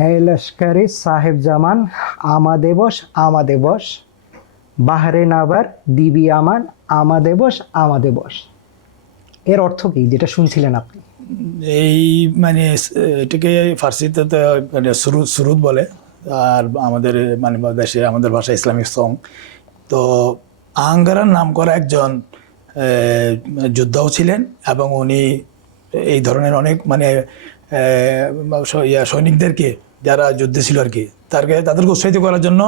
হে লস্করি সাহেব জামান, আমাদে বস আমাদে বস, বাহরেন আবার দিবি আমান, আমাদে বস আমাদে বস। এর অর্থ কি যেটা শুনছিলেন আপনি? এই মানে এটাকে ফার্সিতে তো মানে সুরুদ সুরুদ বলে, আর আমাদের মানে দেশে আমাদের ভাষা ইসলামিক সং। তো আহাঙ্গারার নাম করা একজন যোদ্ধাও ছিলেন, এবং উনি এই ধরনের অনেক মানে সৈনিকদেরকে যারা যুদ্ধে ছিল আর কি, তাদেরকে উৎসাহিত করার জন্য,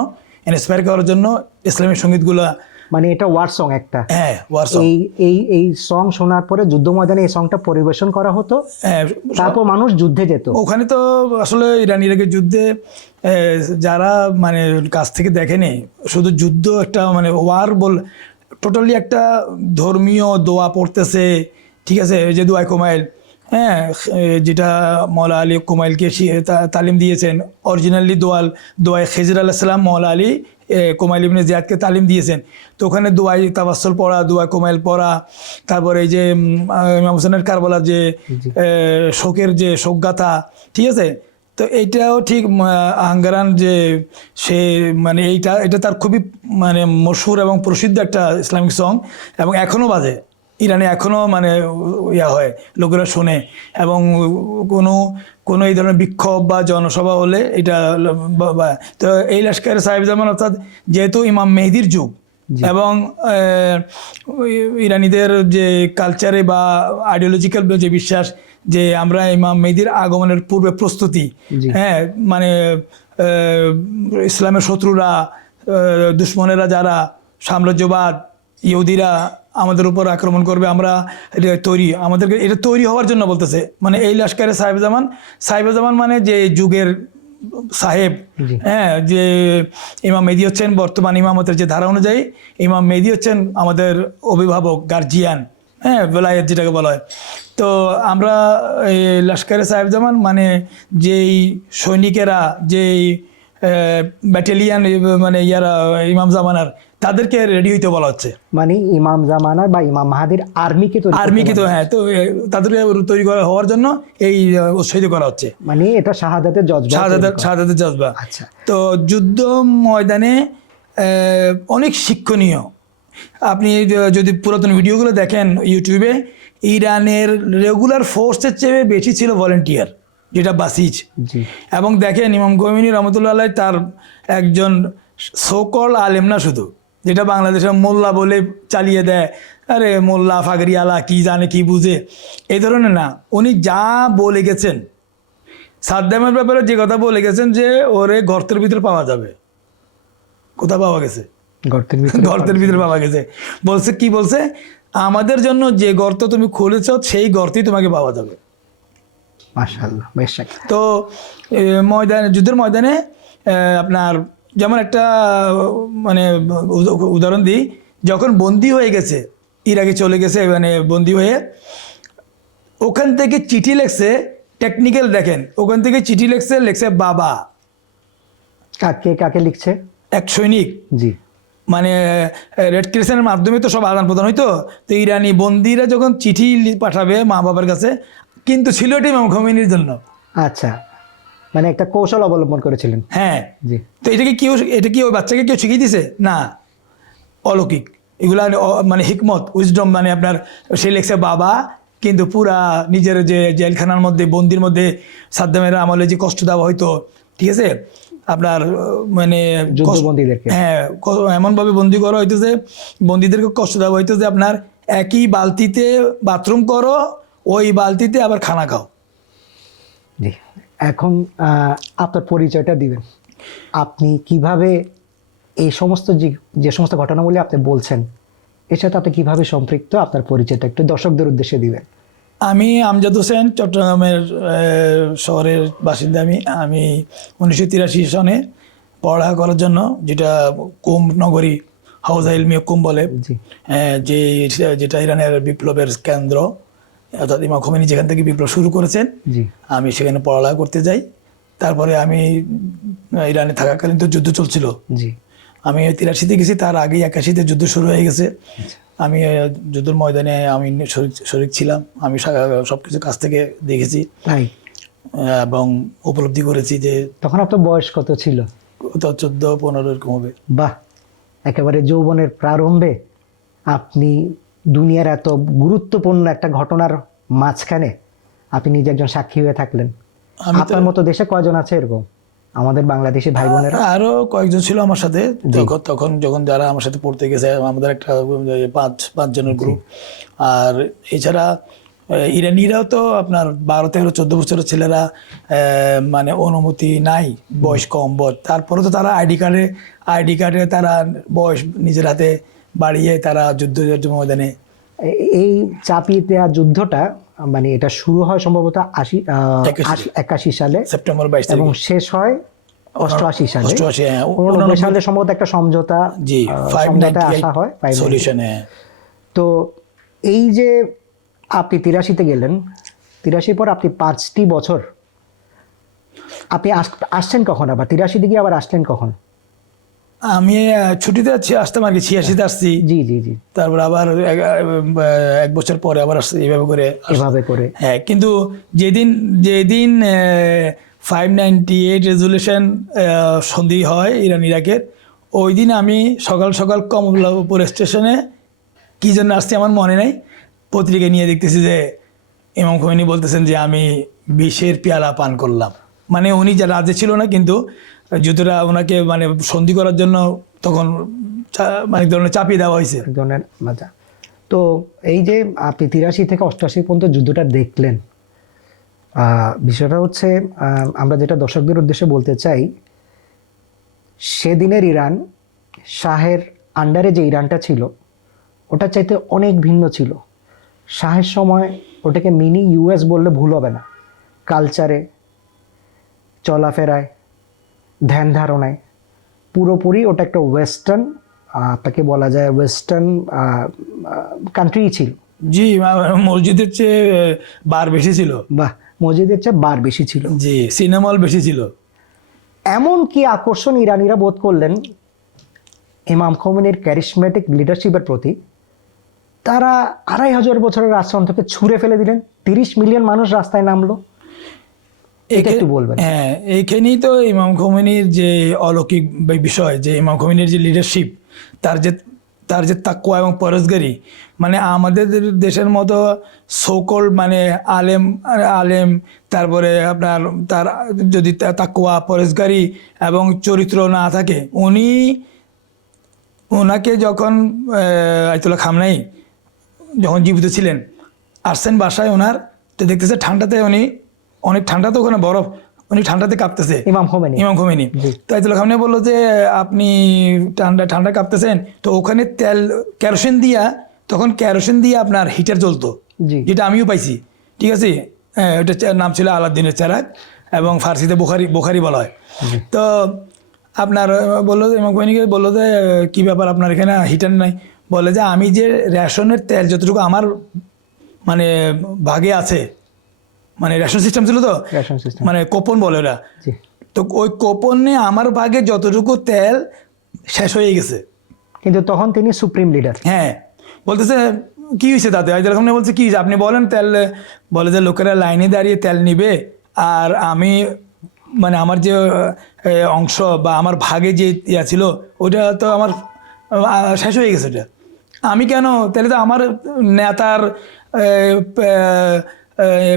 ইন্সপায়ার করার জন্য ইসলামিক সঙ্গীতগুলা। মানে এটা ওয়ার সং একটা। হ্যাঁ, ওয়ার সং। এই সং শোনার পরে যুদ্ধ ময়দানে এই সংটা পরিবেশন করা হতো, হ্যাঁ, তারপর মানুষ যুদ্ধে যেত। ওখানে তো আসলে ইরান ইরাকের যুদ্ধে যারা মানে কাছ থেকে দেখেনি, শুধু যুদ্ধ একটা মানে ওয়ার বল, টোটালি একটা ধর্মীয় দোয়া পড়তেছে, ঠিক আছে, ওই যে দোয়া কুমাইল, হ্যাঁ, যেটা মৌলা আলী কুমাইলকে তালিম দিয়েছেন। অরিজিনালি দোয়াই খেজর আলাইহিস সালাম মৌলা আলী কুমাইল ইবনে জিয়াদকে তালিম দিয়েছেন। তো ওখানে দোয়াই তাওয়াসসুল পড়া, দোয়া কুমাইল পড়া, তারপরে এই যে ইমাম হোসেনের কারবালার যে শোকের যে শোকগাথা, ঠিক আছে। তো এইটাও ঠিক আহাঙ্গারান যে সে মানে এটা তার খুবই মানে মশহুর এবং প্রসিদ্ধ একটা ইসলামিক সং, এবং এখনও বাজে ইরানে, এখনও মানে ইয়া হয়, লোকেরা শোনে। এবং কোনো কোনো এই ধরনের বিক্ষোভ বা জনসভা হলে এটা তো এই লস্কর সাহেব জামান, অর্থাৎ যেহেতু ইমাম মেহেদির যুগ, এবং ইরানিদের যে কালচারে বা আইডিওলজিক্যাল যে বিশ্বাস যে আমরা ইমাম মেহেদির আগমনের পূর্বে প্রস্তুতি, হ্যাঁ, মানে ইসলামের শত্রুরা, দুশ্মনেরা যারা, সাম্রাজ্যবাদ, ইহুদিরা আমাদের উপর আক্রমণ করবে, আমরা তৈরি, আমাদেরকে এটা তৈরি হওয়ার জন্য বলতেছে। মানে এই লস্করে সাহেব জামান মানে যে যুগের সাহেব, হ্যাঁ, যে ইমাম মেহেদী হচ্ছেন বর্তমান ইমামতের যে ধারা অনুযায়ী, ইমাম মেহেদী হচ্ছেন আমাদের অভিভাবক, গার্জিয়ান, হ্যাঁ, বেলায়েত যেটাকে বলা হয়। তো আমরা এই লস্করে সাহেব জামান মানে যেই সৈনিকেরা, যেই ব্যাটালিয়ান মানে ইয়ারা ইমাম জামানার, তাদেরকে রেডি হইতে বলা হচ্ছে। মানে ইমাম জামানার বা ইমাম মাহাদির আর্মিকে তো হ্যাঁ, তো তাদেরকে তৈরি করা হওয়ার জন্য এই উৎসাহিত করা হচ্ছে। মানে এটা শাহাদাতের জজবা, শাহাদাতের জজবা। আচ্ছা। তো যুদ্ধ ময়দানে অনেক শিক্ষণীয়, আপনি যদি পুরাতন ভিডিওগুলো দেখেন ইউটিউবে, ইরানের রেগুলার ফোর্সের চেয়ে বেশি ছিল ভলেন্টিয়ার, যেটা বাসিজ। এবং দেখেন ইমাম খোমেনি রহমতুল্লাহ আলাইহি তার একজন সোকল আলেম না শুধু, যেটা বাংলাদেশের মোল্লা বলে চালিয়ে দেয়, আরে মোল্লা ফাগরি আলা কি জানে কি বুঝে, এই ধরনের না। উনি যা বলে গেছেন, সাদ্দামের ব্যাপারে যে কথা বলে গেছেন যে ওরে গর্তের ভিতরে পাওয়া যাবে, কোথা পাওয়া গেছে? গর্তের ভিতরে পাওয়া গেছে। বলছে কি বলছে, আমাদের জন্য যে গর্ত তুমি খুলেছ সেই গর্তেই তোমাকে পাওয়া যাবে। মাশাআল্লাহ, বেশ। তো যুদ্ধের ময়দানে আপনার যেমন একটা মানে উদাহরণ দিই, যখন বন্দী হয়ে গেছে, ইরাকে চলে গেছে, মানে বন্দী হয়ে ওখান থেকে চিঠি লেখছে, টেকনিক্যাল দেখেন, ওখান থেকে চিঠি লেখছে বাবা। কাকে লিখছে? এক সৈনিক। জি। মানে রেড ক্রিসেন্টের মাধ্যমে তো সব আদান প্রদান হইতো। তো ইরানি বন্দীরা যখন চিঠি পাঠাবে মা বাবার কাছে, কিন্তু ছিল এটা ইমাম খোমেনির জন্য। আচ্ছা, মানে একটা কৌশল অবলম্বন করেছিলেন। হ্যাঁ, জি। তো এটা কি ওই বাচ্চাকে কেউ শিখিয়ে দিছে? না, অলৌকিক এগুলা মানে হিকমত, উইজডম। মানে আপনার সে লেখছে বাবা, কিন্তু পুরা নিজের যে জেলখানার মধ্যে, বন্দির মধ্যে সাদ্দামের আমলে যে কষ্ট দেওয়া হয়তো, ঠিক আছে, আপনার মানে হ্যাঁ, এমনভাবে বন্দি করা হইতো যে বন্দীদেরকে কষ্ট দেওয়া হইতো যে আপনার একই বালতিতে বাথরুম করো, ওই বালতিতে আবার খানা খাও। জি। এখন আপনার পরিচয়টা দিবেন, আপনি কিভাবে এই সমস্ত যে সমস্ত ঘটনাগুলি আপনি বলছেন এর সাথে আপনি কিভাবে সম্পৃক্ত, আপনার পরিচয়টা একটু দর্শকদের উদ্দেশ্যে দিবেন। আমি আমজাদ হোসেন, চট্টগ্রামের শহরের বাসিন্দা। আমি 1983 সনে পড়ালেখা করার জন্য, যেটা কুম নগরী, হাউজা ইলমিয়া কুম বলে, যেটা ইরানের বিপ্লবের কেন্দ্র, অর্থাৎ ইমাম খোমেনি যেখান থেকে বিপ্লব শুরু করেছেন, আমি সেখানে পড়ালেখা করতে যাই। তারপরে আমি ইরানে থাকাকালীন তো যুদ্ধ চলছিল, আমি 83-তে গেছি, তার আগেই 81-তে যুদ্ধ শুরু হয়ে গেছে। আমি যুদ্ধের ময়দানে আমি শরীক ছিলাম, আমি সবকিছু কাছ থেকে দেখেছি। এবং উপলব্ধি করেছি যে তখন আপনার বয়স কত ছিল? তো 14-15 এরকম হবে। বাহ, একেবারে যৌবনের প্রারম্ভে আপনি দুনিয়ার এত গুরুত্বপূর্ণ একটা ঘটনার মাঝখানে আপনি নিজে একজন সাক্ষী হয়ে থাকলেন। আমি তো আপনার মতো দেশে কয়জন আছে এরকম আমাদের বাংলাদেশি ভাই বোনেরা? আরো কয়েকজন ছিল আমার সাথে তখন যখন যারা আমার সাথে পড়তে গেছে, আমাদের একটা 5 জনের গ্রুপ। আর এছাড়া ইরানিরাও তো আপনার 12-13-14 বছরের ছেলেরা মানে অনুমতি নাই, বয়স কম বয়স, তারপরে তো তারা আইডি কার্ডে তারা বয়স নিজের হাতে বাড়িয়ে তারা যুদ্ধ ময়দানে। এই চাপিয়ে দেওয়া যুদ্ধটা মানে এটা শুরু হয় সম্ভবত 81 সালে সেপ্টেম্বর 22 এবং শেষ হয় 88 সালে। 88 89 সালে সম্ভবত একটা সমঝোতা আসা হয় সলিউশনে। তো এই যে আপনি 83-তে গেলেন, 83 পর আপনি 5টি বছর আপনি আসছেন কখন, আবার 83 দিকে আবার আসলেন কখন? আমি ছুটিতে আসতাম আর কি, 86-তে আসছি। জি জি জি। তারপর আবার 1 বছর পরে আবার আসছি, এভাবে করে। হ্যাঁ, কিন্তু যেদিন 598 রেজুলেশন সন্ধি হয় ইরান ইরাকের, ওই দিন আমি সকাল কমলাপুর স্টেশনে কি জন্য আসছি আমার মনে নেই, পত্রিকা নিয়ে দেখতেছি যে ইমাম খোমেনি বলতেছেন যে আমি বিষের পেয়ালা পান করলাম। মানে উনি যা রাজি ছিল না, কিন্তু যুদ্ধটা ওনাকে মানে সন্ধি করার জন্য তখন মানে ধরনের চাপিয়ে দেওয়া হয়েছে। ধরনের মজা। তো এই যে আপনি 83 থেকে 88 পর্যন্ত যুদ্ধটা দেখলেন, বিষয়টা হচ্ছে আমরা যেটা দর্শকদের উদ্দেশ্যে বলতে চাই, সেদিনের ইরান, শাহের আন্ডারে যে ইরানটা ছিল ওটা চাইতে অনেক ভিন্ন ছিল। শাহের সময় ওটাকে মিনি ইউএস বললে ভুল হবে না। কালচারে, চলাফেরায়, ধ্যান ধারণায় পুরোপুরি ওটা একটা ওয়েস্টার্ন, তাকে বলা যায় ওয়েস্টার্ন কান্ট্রি ছিল। জি, মসজিদের চেয়ে বার বেশি ছিল। বাহ, মসজিদের চেয়ে বার বেশি ছিল। জি, সিনেমা হল বেশি ছিল। এমন কি আকর্ষণ ইরানিরা বোধ করলেন ইমাম খোমেনির ক্যারিসমেটিক লিডারশিপের প্রতি, তারা 2500 বছরের আশ্রম থেকে ছুঁড়ে ফেলে দিলেন, 30 মিলিয়ন মানুষ রাস্তায় নামলো। এটা একটু বলবেন। হ্যাঁ, এইখানেই তো ইমাম খোমেনির যে অলৌকিক বিষয়, যে ইমাম খোমেনির যে লিডারশিপ, তার যে তাকওয়া এবং পরহেজগারি, মানে আমাদের দেশের মতো সকল মানে আলেম তারপরে আপনার তার যদি তাকওয়া পরহেজগারি এবং চরিত্র না থাকে, ওনাকে যখন আয়াতুল্লাহ খামেনি যখন জীবিত ছিলেন আসছেন বাসায় ওনার, তো দেখতেছে ঠান্ডাতে উনি অনেক ঠান্ডা, তো ওখানে বরফ, উনি ঠান্ডাতে কাঁপতেছে ইমাম খোমেনি। তো আয়াতুল্লাহ খামেনি বললো যে আপনি ঠান্ডা কাঁপতেছেন, তো ওখানে কেরোসিন দিয়ে আপনার হিটার জ্বলতো, যেটা আমিও পাইছি, ঠিক আছে। ওটার নাম ছিল আলাদিনের চেরাগ এবং ফার্সিতে বোখারি বলা হয়। তো আপনার বললো যে ইমাম খোমেনিকে বললো যে কী ব্যাপার আপনার এখানে হিটার নাই? বলে যে আমি যে রেশনের তেল যতটুকু আমার মানে ভাগে আছে, মানে রেশন সিস্টেম ছিল তো, মানে কোপন বলে ওরা, তো ওই কোপনে আমার ভাগে যতটুকু তেল শেষ হয়ে গেছে। কিন্তু তখন তিনি সুপ্রিম লিডার। হ্যাঁ, বলতেছে কি হয়েছে তাতে? আয়াতুল্লাহ খামেনি বলছে কি আপনি বলেন তেল, বলে যে লোকেরা লাইনে দাঁড়িয়ে তেল নিবে, আর আমি মানে আমার যে অংশ বা আমার ভাগে যে ইয়া ছিল ওটা তো আমার শেষ হয়ে গেছে। ওটা আমি কেন, তাহলে তো আমার নেতার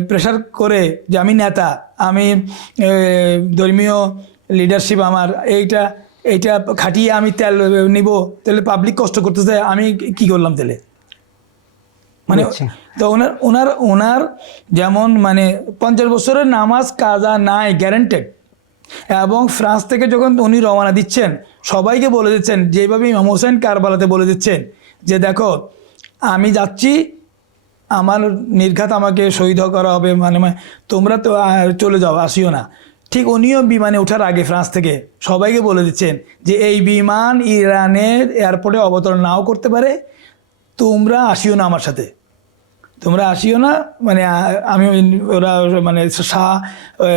প্রেশার করে যে আমি নেতা, আমি ধর্মীয় লিডারশিপ, আমার এইটা খাটিয়ে আমি তেল নিব, তাহলে পাবলিক কষ্ট করতেছে, আমি কি করলাম তাহলে? মানে তো ওনার যেমন মানে 50 বছরের নামাজ কাজা নাই গ্যারান্টেড, এবং ফ্রান্স থেকে যখন উনি রওনা দিচ্ছেন সবাইকে বলে দিচ্ছেন, যেভাবে ইমাম হোসেন কারবালাতে বলে দিচ্ছেন যে দেখো আমি যাচ্ছি, আমার নির্ঘাত আমাকে শহীদ করা হবে, মানে তোমরা তো চলে যাও, আসিও না। ঠিক উনিও বিমানে ওঠার আগে ফ্রান্স থেকে সবাইকে বলে দিচ্ছেন যে এই বিমান ইরানের এয়ারপোর্টে অবতরণ নাও করতে পারে, তোমরা আসিও না আমার সাথে, তোমরা আসিও না, মানে আমি ওরা মানে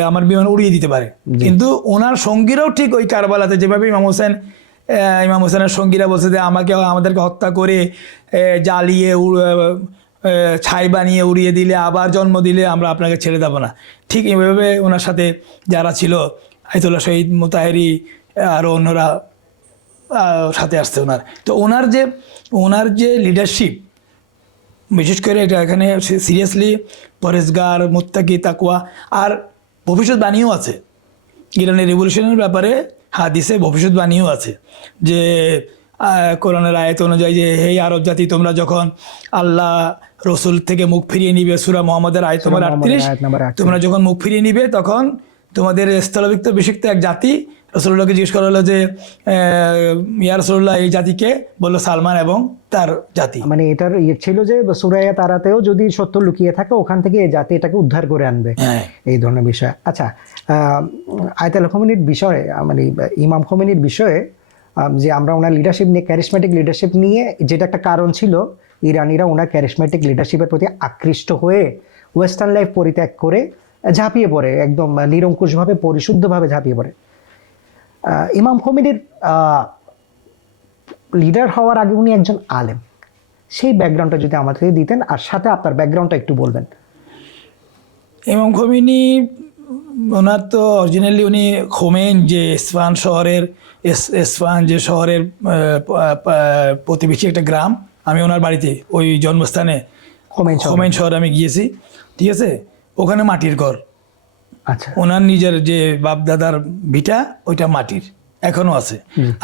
আমার বিমান উড়িয়ে দিতে পারে। কিন্তু ওনার সঙ্গীরাও ঠিক ওই কারবালাতে যেভাবে ইমাম হোসেনের সঙ্গীরা বলছে যে আমাদেরকে হত্যা করে জ্বালিয়ে ছাই বানিয়ে উড়িয়ে দিলে আবার জন্ম দিলে আমরা আপনাকে ছেড়ে দেবো না। ঠিক এইভাবে ওনার সাথে যারা ছিল আয়তুল্লাহ শহীদ মোতাহেরি আরও অন্যরা সাথে আসছে ওনার। তো ওনার যে লিডারশিপ, বিশেষ করে এটা এখানে সিরিয়াসলি পরেজগার, মুত্তাকি, তাকওয়া, আর ভবিষ্যৎবাণীও আছে। ইরানের রেভলিউশনের ব্যাপারে হাদিসে ভবিষ্যৎবাণীও আছে যে কোরআনের আয়াত অনুযায়ী যে হে আরব জাতি, তোমরা যখন আল্লাহ রসুল থেকে মুখ ফিরিয়ে নিবে, সূরা মুহাম্মাদের আয়াত নম্বর 38, তোমরা যখন মুখ ফিরিয়ে নিবে তখন তোমাদের স্থলভিক্ত বিষিক্ত এক জাতি, রসুল্লাহকে জিজ্ঞেস করা হলো যে ইয়া রাসূলুল্লাহ এই জাতিকে? বললো সালমান এবং তার জাতি। মানে এটার ছিল যে সূরা তারাতেও যদি সত্য লুকিয়ে থাকে ওখান থেকে এই জাতি এটাকে উদ্ধার করে আনবে, এই ধরনের বিষয়। আচ্ছা, আয়াতুল্লাহ খোমেনির বিষয়ে, মানে ইমাম খোমেনির বিষয়ে যে আমরা ওনার লিডারশিপ নিয়ে, ক্যারিসম্যাটিক লিডারশিপ নিয়ে, যেটা একটা কারণ ছিল ইরানিরা ওনার ক্যারিসম্যাটিক লিডারশিপের প্রতি আকৃষ্ট হয়ে ওয়েস্টার্ন লাইফ পরিত্যাগ করে ঝাঁপিয়ে পড়ে, একদম নিরঙ্কুশভাবে পরিশুদ্ধভাবে ঝাঁপিয়ে পড়ে। ইমাম খোমেনির লিডার হওয়ার আগে উনি একজন আলেম, সেই ব্যাকগ্রাউন্ডটা যদি আমাদেরকে দিতেন, আর সাথে আপনার ব্যাকগ্রাউন্ডটা একটু বলবেন। ইমাম খোমেনি ওনার তো অরিজিনালি উনি খোমেন যে ইস্পাহান শহরের, ইস্পাহান যে শহরের প্রতিবেশী একটা গ্রাম, আমি ওনার বাড়িতে ওই জন্মস্থানে খোমেন শহরে আমি গিয়েছি, ঠিক আছে? ওখানে মাটির ঘর। আচ্ছা, ওনার নিজের যে বাপ দাদার ভিটা ওইটা মাটির, এখনো আছে।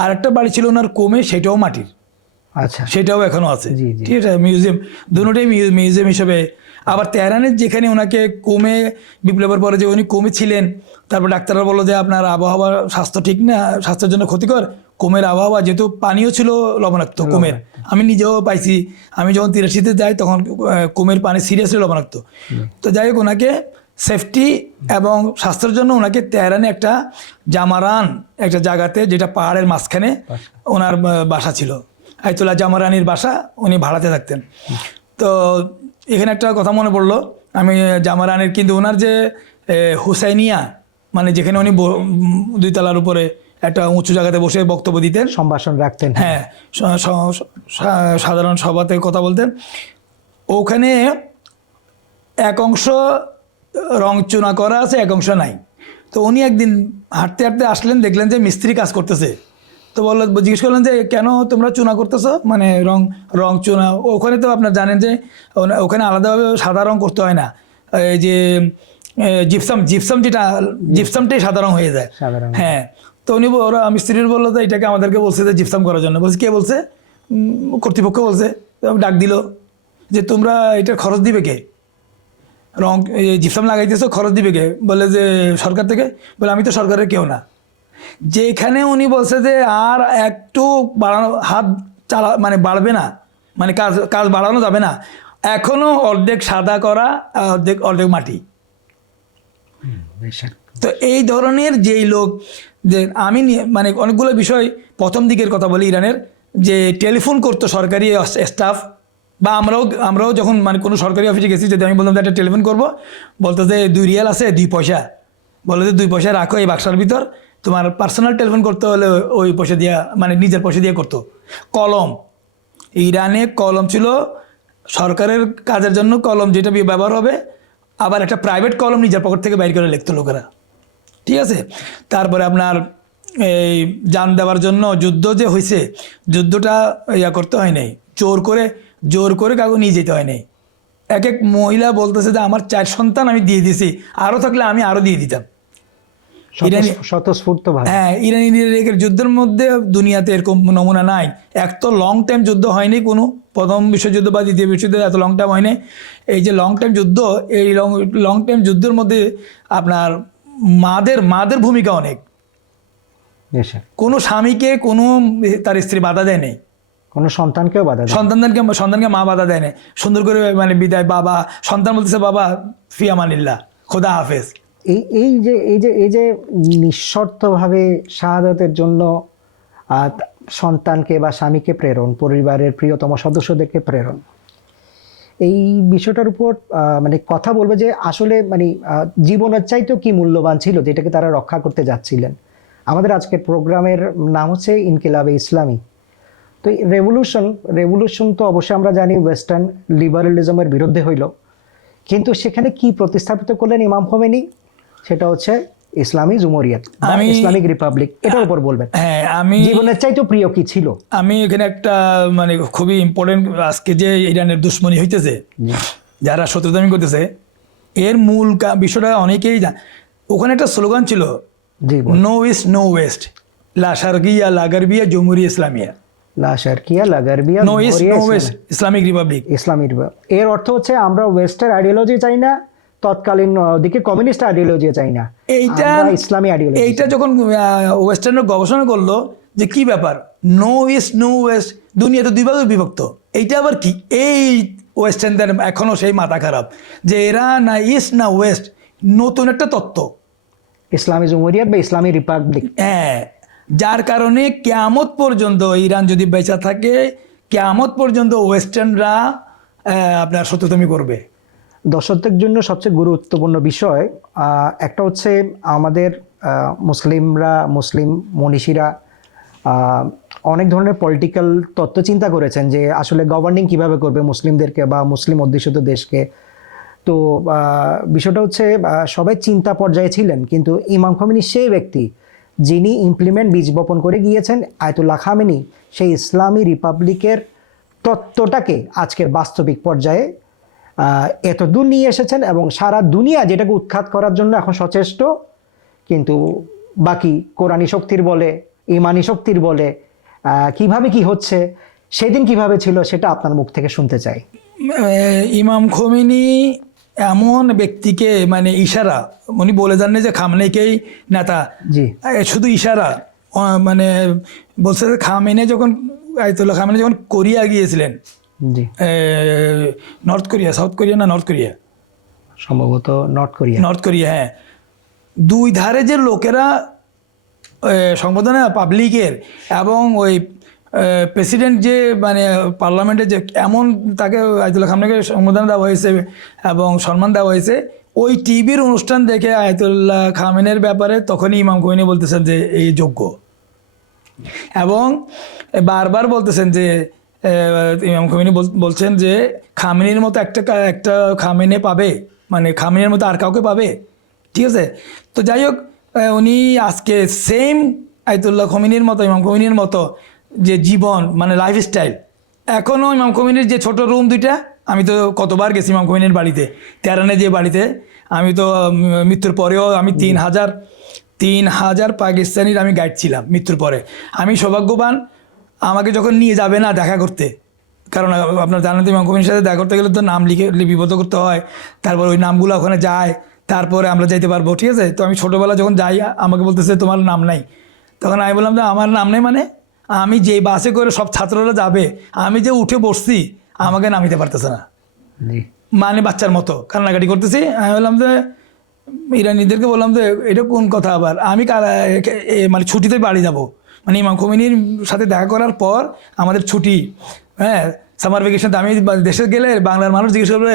আর একটা বাড়ি ছিল ওনার কোমে, সেটাও মাটির। আচ্ছা, সেটাও এখনো আছে, জি, জি। ঠিক আছে? মিউজিয়াম, দুটোটাই মিউজিয়াম হিসেবে। আবার তেহরানের যেখানে ওনাকে কোমে, বিপ্লবের পরে যে উনি কোমে ছিলেন, তারপর ডাক্তাররা বললো যে আপনার আবহাওয়া স্বাস্থ্য ঠিক না, স্বাস্থ্যের জন্য ক্ষতিকর। কোমের আবহাওয়া, যেহেতু পানিও ছিল লবণাক্ত কোমের, আমি নিজেও পাইছি। আমি যখন 83-তে যাই তখন কোমের পানি সিরিয়াসলি লবণাক্ত। তো যাই হোক, ওনাকে সেফটি এবং স্বাস্থ্যের জন্য ওনাকে তেহরানে একটা জামারান একটা জায়গাতে, যেটা পাহাড়ের মাঝখানে ওনার বাসা ছিল, আয়াতুল্লাহ জামারানির বাসা, উনি ভাড়াতে থাকতেন। তো এখানে একটা কথা মনে পড়লো, আমি জামারানির, কিন্তু ওনার যে হুসাইনিয়া, মানে যেখানে উনি 2 তলার উপরে একটা উঁচু জায়গাতে বসে বক্তব্য দিতেন, সম্ভাষণ রাখতেন, হ্যাঁ, সাধারণ সভাতে কথা বলতেন, ওখানে এক অংশ রং চুনা করা আছে, এক অংশ নাই। তো উনি একদিন হাঁটতে হাঁটতে আসলেন, দেখলেন যে মিস্ত্রি কাজ করতেছে। তো জিজ্ঞেস করলেন যে কেন তোমরা চুনা করতেছো, মানে রং চুনা? ওখানে তো আপনার জানেন যে ওখানে আলাদাভাবে সাদা রং করতে হয় না, এই যে জিপসামটাই সাদা রং হয়ে যায়। হ্যাঁ, তো ওরা মিস্ত্রির বললো যে এটাকে আমাদেরকে বলছে যে জিপসাম করার জন্য। বলছে কে বলছে? কর্তৃপক্ষ বলছে। তো ডাক দিল যে তোমরা এটার খরচ দিবে কে? রং জিপসাম লাগাইতেছো, খরচ দিবে কে? বলে যে সরকার থেকে। বলে আমি তো সরকারের কেউ না। যেখানে উনি বলছে যে আর একটু বাড়ানো, হাত মানে বাড়বে না, মানে কাজ বাড়ানো যাবে না, এখনো অর্ধেক সাদা করা, অর্ধেক মাটি। তো এই ধরনের যেই লোক, যে আমি মানে অনেকগুলো বিষয়, প্রথম দিকের কথা বলি, ইরানের যে টেলিফোন করতো সরকারি স্টাফ, বা আমরাও যখন মানে কোনো সরকারি অফিসে গেছি, যদি আমি বলতাম যে একটা টেলিফোন করবো, বলতো যে 2 রিয়াল আছে, 2 পয়সা, বলে যে 2 পয়সা রাখো এই বাক্সার ভিতর, তোমার পার্সোনাল টেলিফোন করতে হলে ওই পয়সা দিয়া, মানে নিজের পয়সা দিয়ে করতো। কলম, ইরানে কলম ছিল সরকারের কাজের জন্য, কলম যেটা ব্যবহার হবে, আবার একটা প্রাইভেট কলম নিজের পকেট থেকে বাইর করে লিখতো লোকেরা, ঠিক আছে? তারপরে আপনার এই জান দেওয়ার জন্য যুদ্ধ যে হয়েছে, যুদ্ধটা করতে হয় নাই, জোর করে কাউকে নিয়ে যেতে হয় নাই। এক মহিলা বলতেছে যে আমার 4 সন্তান আমি দিয়ে দিছি, আরও থাকলে আমি আরও দিয়ে দিতাম। হ্যাঁ, ইরানি ইরাকের যুদ্ধের মধ্যে দুনিয়াতে এরকম নমুনা নাই। এক তো লং টাইম যুদ্ধ হয়নি কোনো, প্রথম বিশ্বযুদ্ধ বা দ্বিতীয় বিশ্বযুদ্ধ এত লং টাইম হয়নি। এই যে লং টাইম যুদ্ধ, এই লং টাইম যুদ্ধের মধ্যে আপনার মাদের ভূমিকা অনেক। কোনো স্বামীকে কোনো তার স্ত্রী বাধা দেয় নেই, কোনো সন্তানকে মা বাধা দেয় না, সুন্দর করে মানে বিদায়, বাবা, সন্তান বলতেছে বাবা ফিয়ামানিল্লাহ, খোদা হাফেজ। এই যে নিঃশর্তভাবে শাহাদাতের জন্য সন্তানকে বা স্বামীকে প্রেরণ, পরিবারের প্রিয়তম সদস্যদেরকে প্রেরণ, এই বিষয়টার উপর মানে কথা বলবে যে আসলে মানে জীবনের চাইতেও কি মূল্যবান ছিল যেটাকে তারা রক্ষা করতে যাচ্ছিলেন। আমাদের আজকের প্রোগ্রামের নাম হচ্ছে ইনকিলাবে ইসলামী। তো রেভলিউশন তো অবশ্যই আমরা জানি ওয়েস্টার্ন লিবারালিজমের বিরুদ্ধে হইল, কিন্তু সেখানে কি প্রতিস্থাপিত করলেন ইমাম খোমেনি? সেটা হচ্ছে ইসলামী জুমুরিয়াত, ইসলামিক রিপাবলিক। এটার উপর বলবেন। হ্যাঁ, আমি জীবনের চাইতে প্রিয় কি ছিল? আমি এখানে একটা মানে খুবই ইম্পর্টেন্ট, আজকে যে ইরানের দুশ্মনী হইতেছে, যারা শত্রুতামি করতেছে, এর মূল বিষয়টা অনেকেই ওখানে একটা স্লোগান ছিল, জি, নো ইস্ট নো ওয়েস্ট, লা শারকিয়া লা গারবিয়া জমহুরিয়া ইসলামিয়া, লা শারকিয়া লা গারবিয়া no east no west Islamic republic. Islamic republic এর অর্থ হচ্ছে আমরা ওয়েস্টার্ন আইডিওলজি চাই না, তৎকালীন দিকে কমিউনিস্ট আইডিওলজি চাই না, আমরা ইসলামী আইডিওলজি। এইটা যখন ওয়েস্টার্নের গবেষণা করলো যে কি ব্যাপার, নো ইস্ট নো ওয়েস্ট, দুনিয়া তো দুই ভাগে বিভক্ত, এইটা আবার কি? এই ওয়েস্টার্নদের এখনো সেই মাথা খারাপ যে এরা না ইস্ট না ওয়েস্ট, নতুন একটা তত্ত্ব ইসলামী জুমুরিয়াত বা ইসলামী রিপাবলিক। হ্যাঁ, যার কারণে কিয়ামত পর্যন্ত ইরান যদি বেঁচে থাকে, কিয়ামত পর্যন্ত ওয়েস্টার্নরা আপনার শত্রুতামি করবে। দর্শকদের জন্য সবচেয়ে গুরুত্বপূর্ণ বিষয় একটা হচ্ছে আমাদের মুসলিম মনীষীরা অনেক ধরনের পলিটিক্যাল তত্ত্ব চিন্তা করেছেন যে আসলে গভর্নিং কিভাবে করবে মুসলিমদেরকে বা মুসলিম অধ্যুষিত দেশকে। তো বিষয়টা হচ্ছে সবাই চিন্তা পর্যায়ে ছিলেন, কিন্তু ইমাম খোমেনি সেই ব্যক্তি যিনি ইমপ্লিমেন্ট বীজ বপন করে গিয়েছেন। আয়াতুল্লাহ খামেনি সেই ইসলামী রিপাবলিকের তত্ত্বটাকে আজকের বাস্তবিক পর্যায়ে এত দূর নিয়ে এসেছেন, এবং সারা দুনিয়া যেটাকে উৎখাত করার জন্য এখন সচেষ্ট। কিন্তু বাকি কোরআনী শক্তির বলে, ইমানি শক্তির বলে কিভাবে কি হচ্ছে, সেদিন কিভাবে ছিল, সেটা আপনার মুখ থেকে শুনতে চাই। ইমাম খোমেনি এমন ব্যক্তিকে মানে ইশারা, উনি বলে যান না যে খামেনিকেই নেতা, জি, শুধু ইশারা, মানে বলছে যে খামেনি যখন আয়াতুল্লাহ খামেনি যখন কোরিয়া গিয়েছিলেন, জি, নর্থ কোরিয়া, সাউথ কোরিয়া না নর্থ কোরিয়া, সম্ভবত নর্থ কোরিয়া, হ্যাঁ, দুই ধারে যে লোকেরা সংবর্ধনা পাবলিকের এবং ওই প্রেসিডেন্ট যে মানে পার্লামেন্টে যে এমন তাকে আয়াতুল্লাহ খামেনিকে সম্বোধনা দেওয়া হয়েছে এবং সম্মান দেওয়া হয়েছে, ওই টিভির অনুষ্ঠান দেখে আয়াতুল্লাহ খামেনির ব্যাপারে তখনই ইমাম খোমেনি বলতেছেন যে এই যোগ্য, এবং বারবার বলতেছেন যে ইমাম খোমেনি বলছেন যে খামেনির মতো একটা খামেনি পাবে, মানে খামেনির মতো আর কাউকে পাবে, ঠিক আছে। তো যাই হোক, উনি আজকে সেম আয়াতুল্লাহ খোমেনির মতো, ইমাম খোমেনির মতো যে জীবন মানে লাইফস্টাইল, এখনও ইমাম খোমেনির যে ছোট রুম দুইটা, আমি তো কতবার গেছি ইমাম খোমেনির বাড়িতে, তেহরানে যে বাড়িতে, আমি তো মৃত্যুর পরেও আমি 3,000 পাকিস্তানির আমি গাইড ছিলাম মৃত্যুর পরে। আমি সৌভাগ্যবান, আমাকে যখন নিয়ে যাবে না দেখা করতে, কারণ আপনার জানেন তো ইমাম খোমেনির সাথে দেখা করতে গেলে তো নাম লিখে লিপিবদ্ধ করতে হয়, তারপর ওই নামগুলো ওখানে যায়, তারপরে আমরা যাইতে পারবো, ঠিক আছে। তো আমি ছোটোবেলা যখন যাই, আমাকে বলতেছে তোমার নাম নাই, তখন আমি বললাম যে আমার নাম নেই মানে, আমি যে বাসে করে সব ছাত্ররা যাবে, আমি যে উঠে বসছি, আমাকে নামিতে পারতেছে না, মানে বাচ্চার মতো কান্নাকাটি করতেছি। আমি বললাম যে ইরানিদেরকে বললাম যে এটা কোন কথা, আবার আমি মানে ছুটিতে বাড়ি যাব, মানে ইমাম খোমেনির সাথে দেখা করার পর আমাদের ছুটি, হ্যাঁ, সামার ভ্যাকেশন। আমি দেশে গেলে বাংলার মানুষ জিজ্ঞেস করবে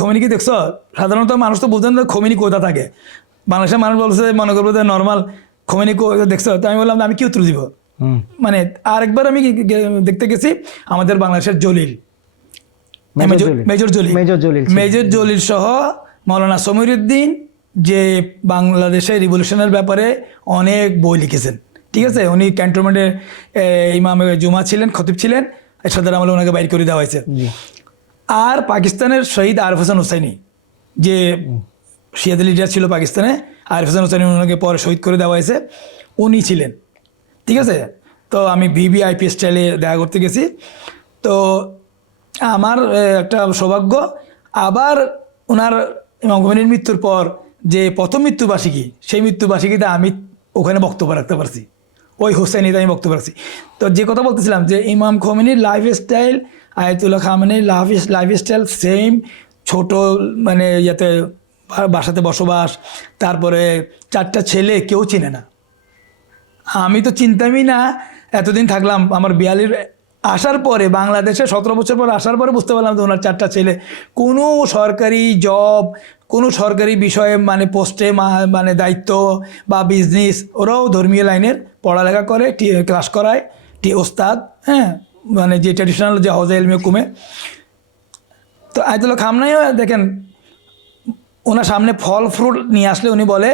খোমেনিকে দেখছো, সাধারণত মানুষ তো বুঝতেন না খোমেনি কোথা থাকে, বাংলাদেশের মানুষ বলছে মনে করবো যে নর্মাল খোমেনি দেখছো। তো আমি বললাম আমি কি উত্তর দিব, মানে আরেকবার আমি দেখতে গেছি আমাদের বাংলাদেশের মেজর জলিল সহ মৌলানা সমীরউদ্দিন, যে বাংলাদেশের রিভলিউশনের ব্যাপারে অনেক বই লিখেছেন, ঠিক আছে। উনি ক্যান্টনমেন্টে ইমামে জুমা ছিলেন, খতিব ছিলেন, সাদার আমলে ওনাকে বাইর করে দেওয়া হয়েছে। আর পাকিস্তানের শহীদ আরিফ হোসেন হুসাইনি, যে শিয়াদের লিডার ছিল পাকিস্তানে, আরিফ হোসেন হুসাইনি ওনাকে পরে শহীদ করে দেওয়া হয়েছে, উনি ছিলেন, ঠিক আছে। তো আমি ভিভিআইপি স্টাইলে দেখা করতে গেছি। তো আমার একটা সৌভাগ্য, আবার ওনার ইমাম খোমেনির মৃত্যুর পর যে প্রথম মৃত্যুবার্ষিকী, সেই মৃত্যুবার্ষিকীতে আমি ওখানে বক্তব্য রাখতে পারছি, ওই হোসেনিতে আমি বক্তব্য রাখছি। তো যে কথা বলতেছিলাম যে ইমাম খোমেনির লাইফস্টাইল, আয়াতুল্লাহ খামেনির লাইফস্টাইল সেম, ছোট মানে ইয়াতে বাসাতে বসবাস, তারপরে 4টা ছেলে, কেউ চিনে না, আমি তো চিনতামই না। এতদিন থাকলাম, আমার বিয়ালির আসার পরে বাংলাদেশে 17 বছর পর আসার পরে বুঝতে পারলাম যে ওনার 4টা ছেলে, কোনো সরকারি জব, কোনো সরকারি বিষয়ে মানে পোস্টে মানে দায়িত্ব বা বিজনেস, ওরাও ধর্মীয় লাইনের পড়ালেখা করে, ক্লাস করায়, ওস্তাদ, হ্যাঁ, মানে যে ট্র্যাডিশনাল যে হজে এলমে কুমে। তো আয়াতুল্লাহ খামনাইও দেখেন ওনার সামনে ফল ফ্রুট নিয়ে আসলে উনি বলে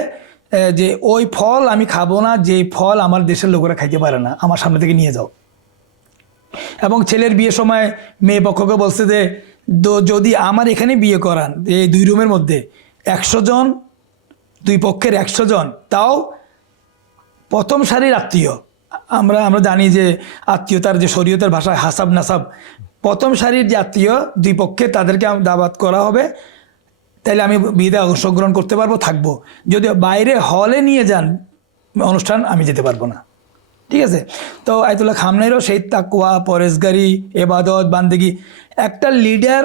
যে ওই ফল আমি খাবো না, যে ফল আমার দেশের লোকেরা খাইতে পারে না, আমার সামনে থেকে নিয়ে যাও। এবং ছেলের বিয়ের সময় মেয়ে পক্ষকে বলছে যে যদি আমার এখানে বিয়ে করান, এই 2 রুমের মধ্যে 100 জন, 2 পক্ষের 100 জন, তাও প্রথম সারির আত্মীয়। আমরা জানি যে আত্মীয়তার যে শরীয়তের ভাষায় হাসাব নাসাব, প্রথম সারির যে আত্মীয় 2 পক্ষে তাদেরকে দাওয়াত করা হবে, তাইলে আমি বিয়েতে অংশগ্রহণ করতে পারবো, থাকবো। যদি বাইরে হলে নিয়ে যান অনুষ্ঠান, আমি যেতে পারবো না। ঠিক আছে। তো আয়াতুল্লাহ খামনাইরও সেই তাকওয়া, পরেজগারি, এবাদত, বান্দেগি। একটা লিডার,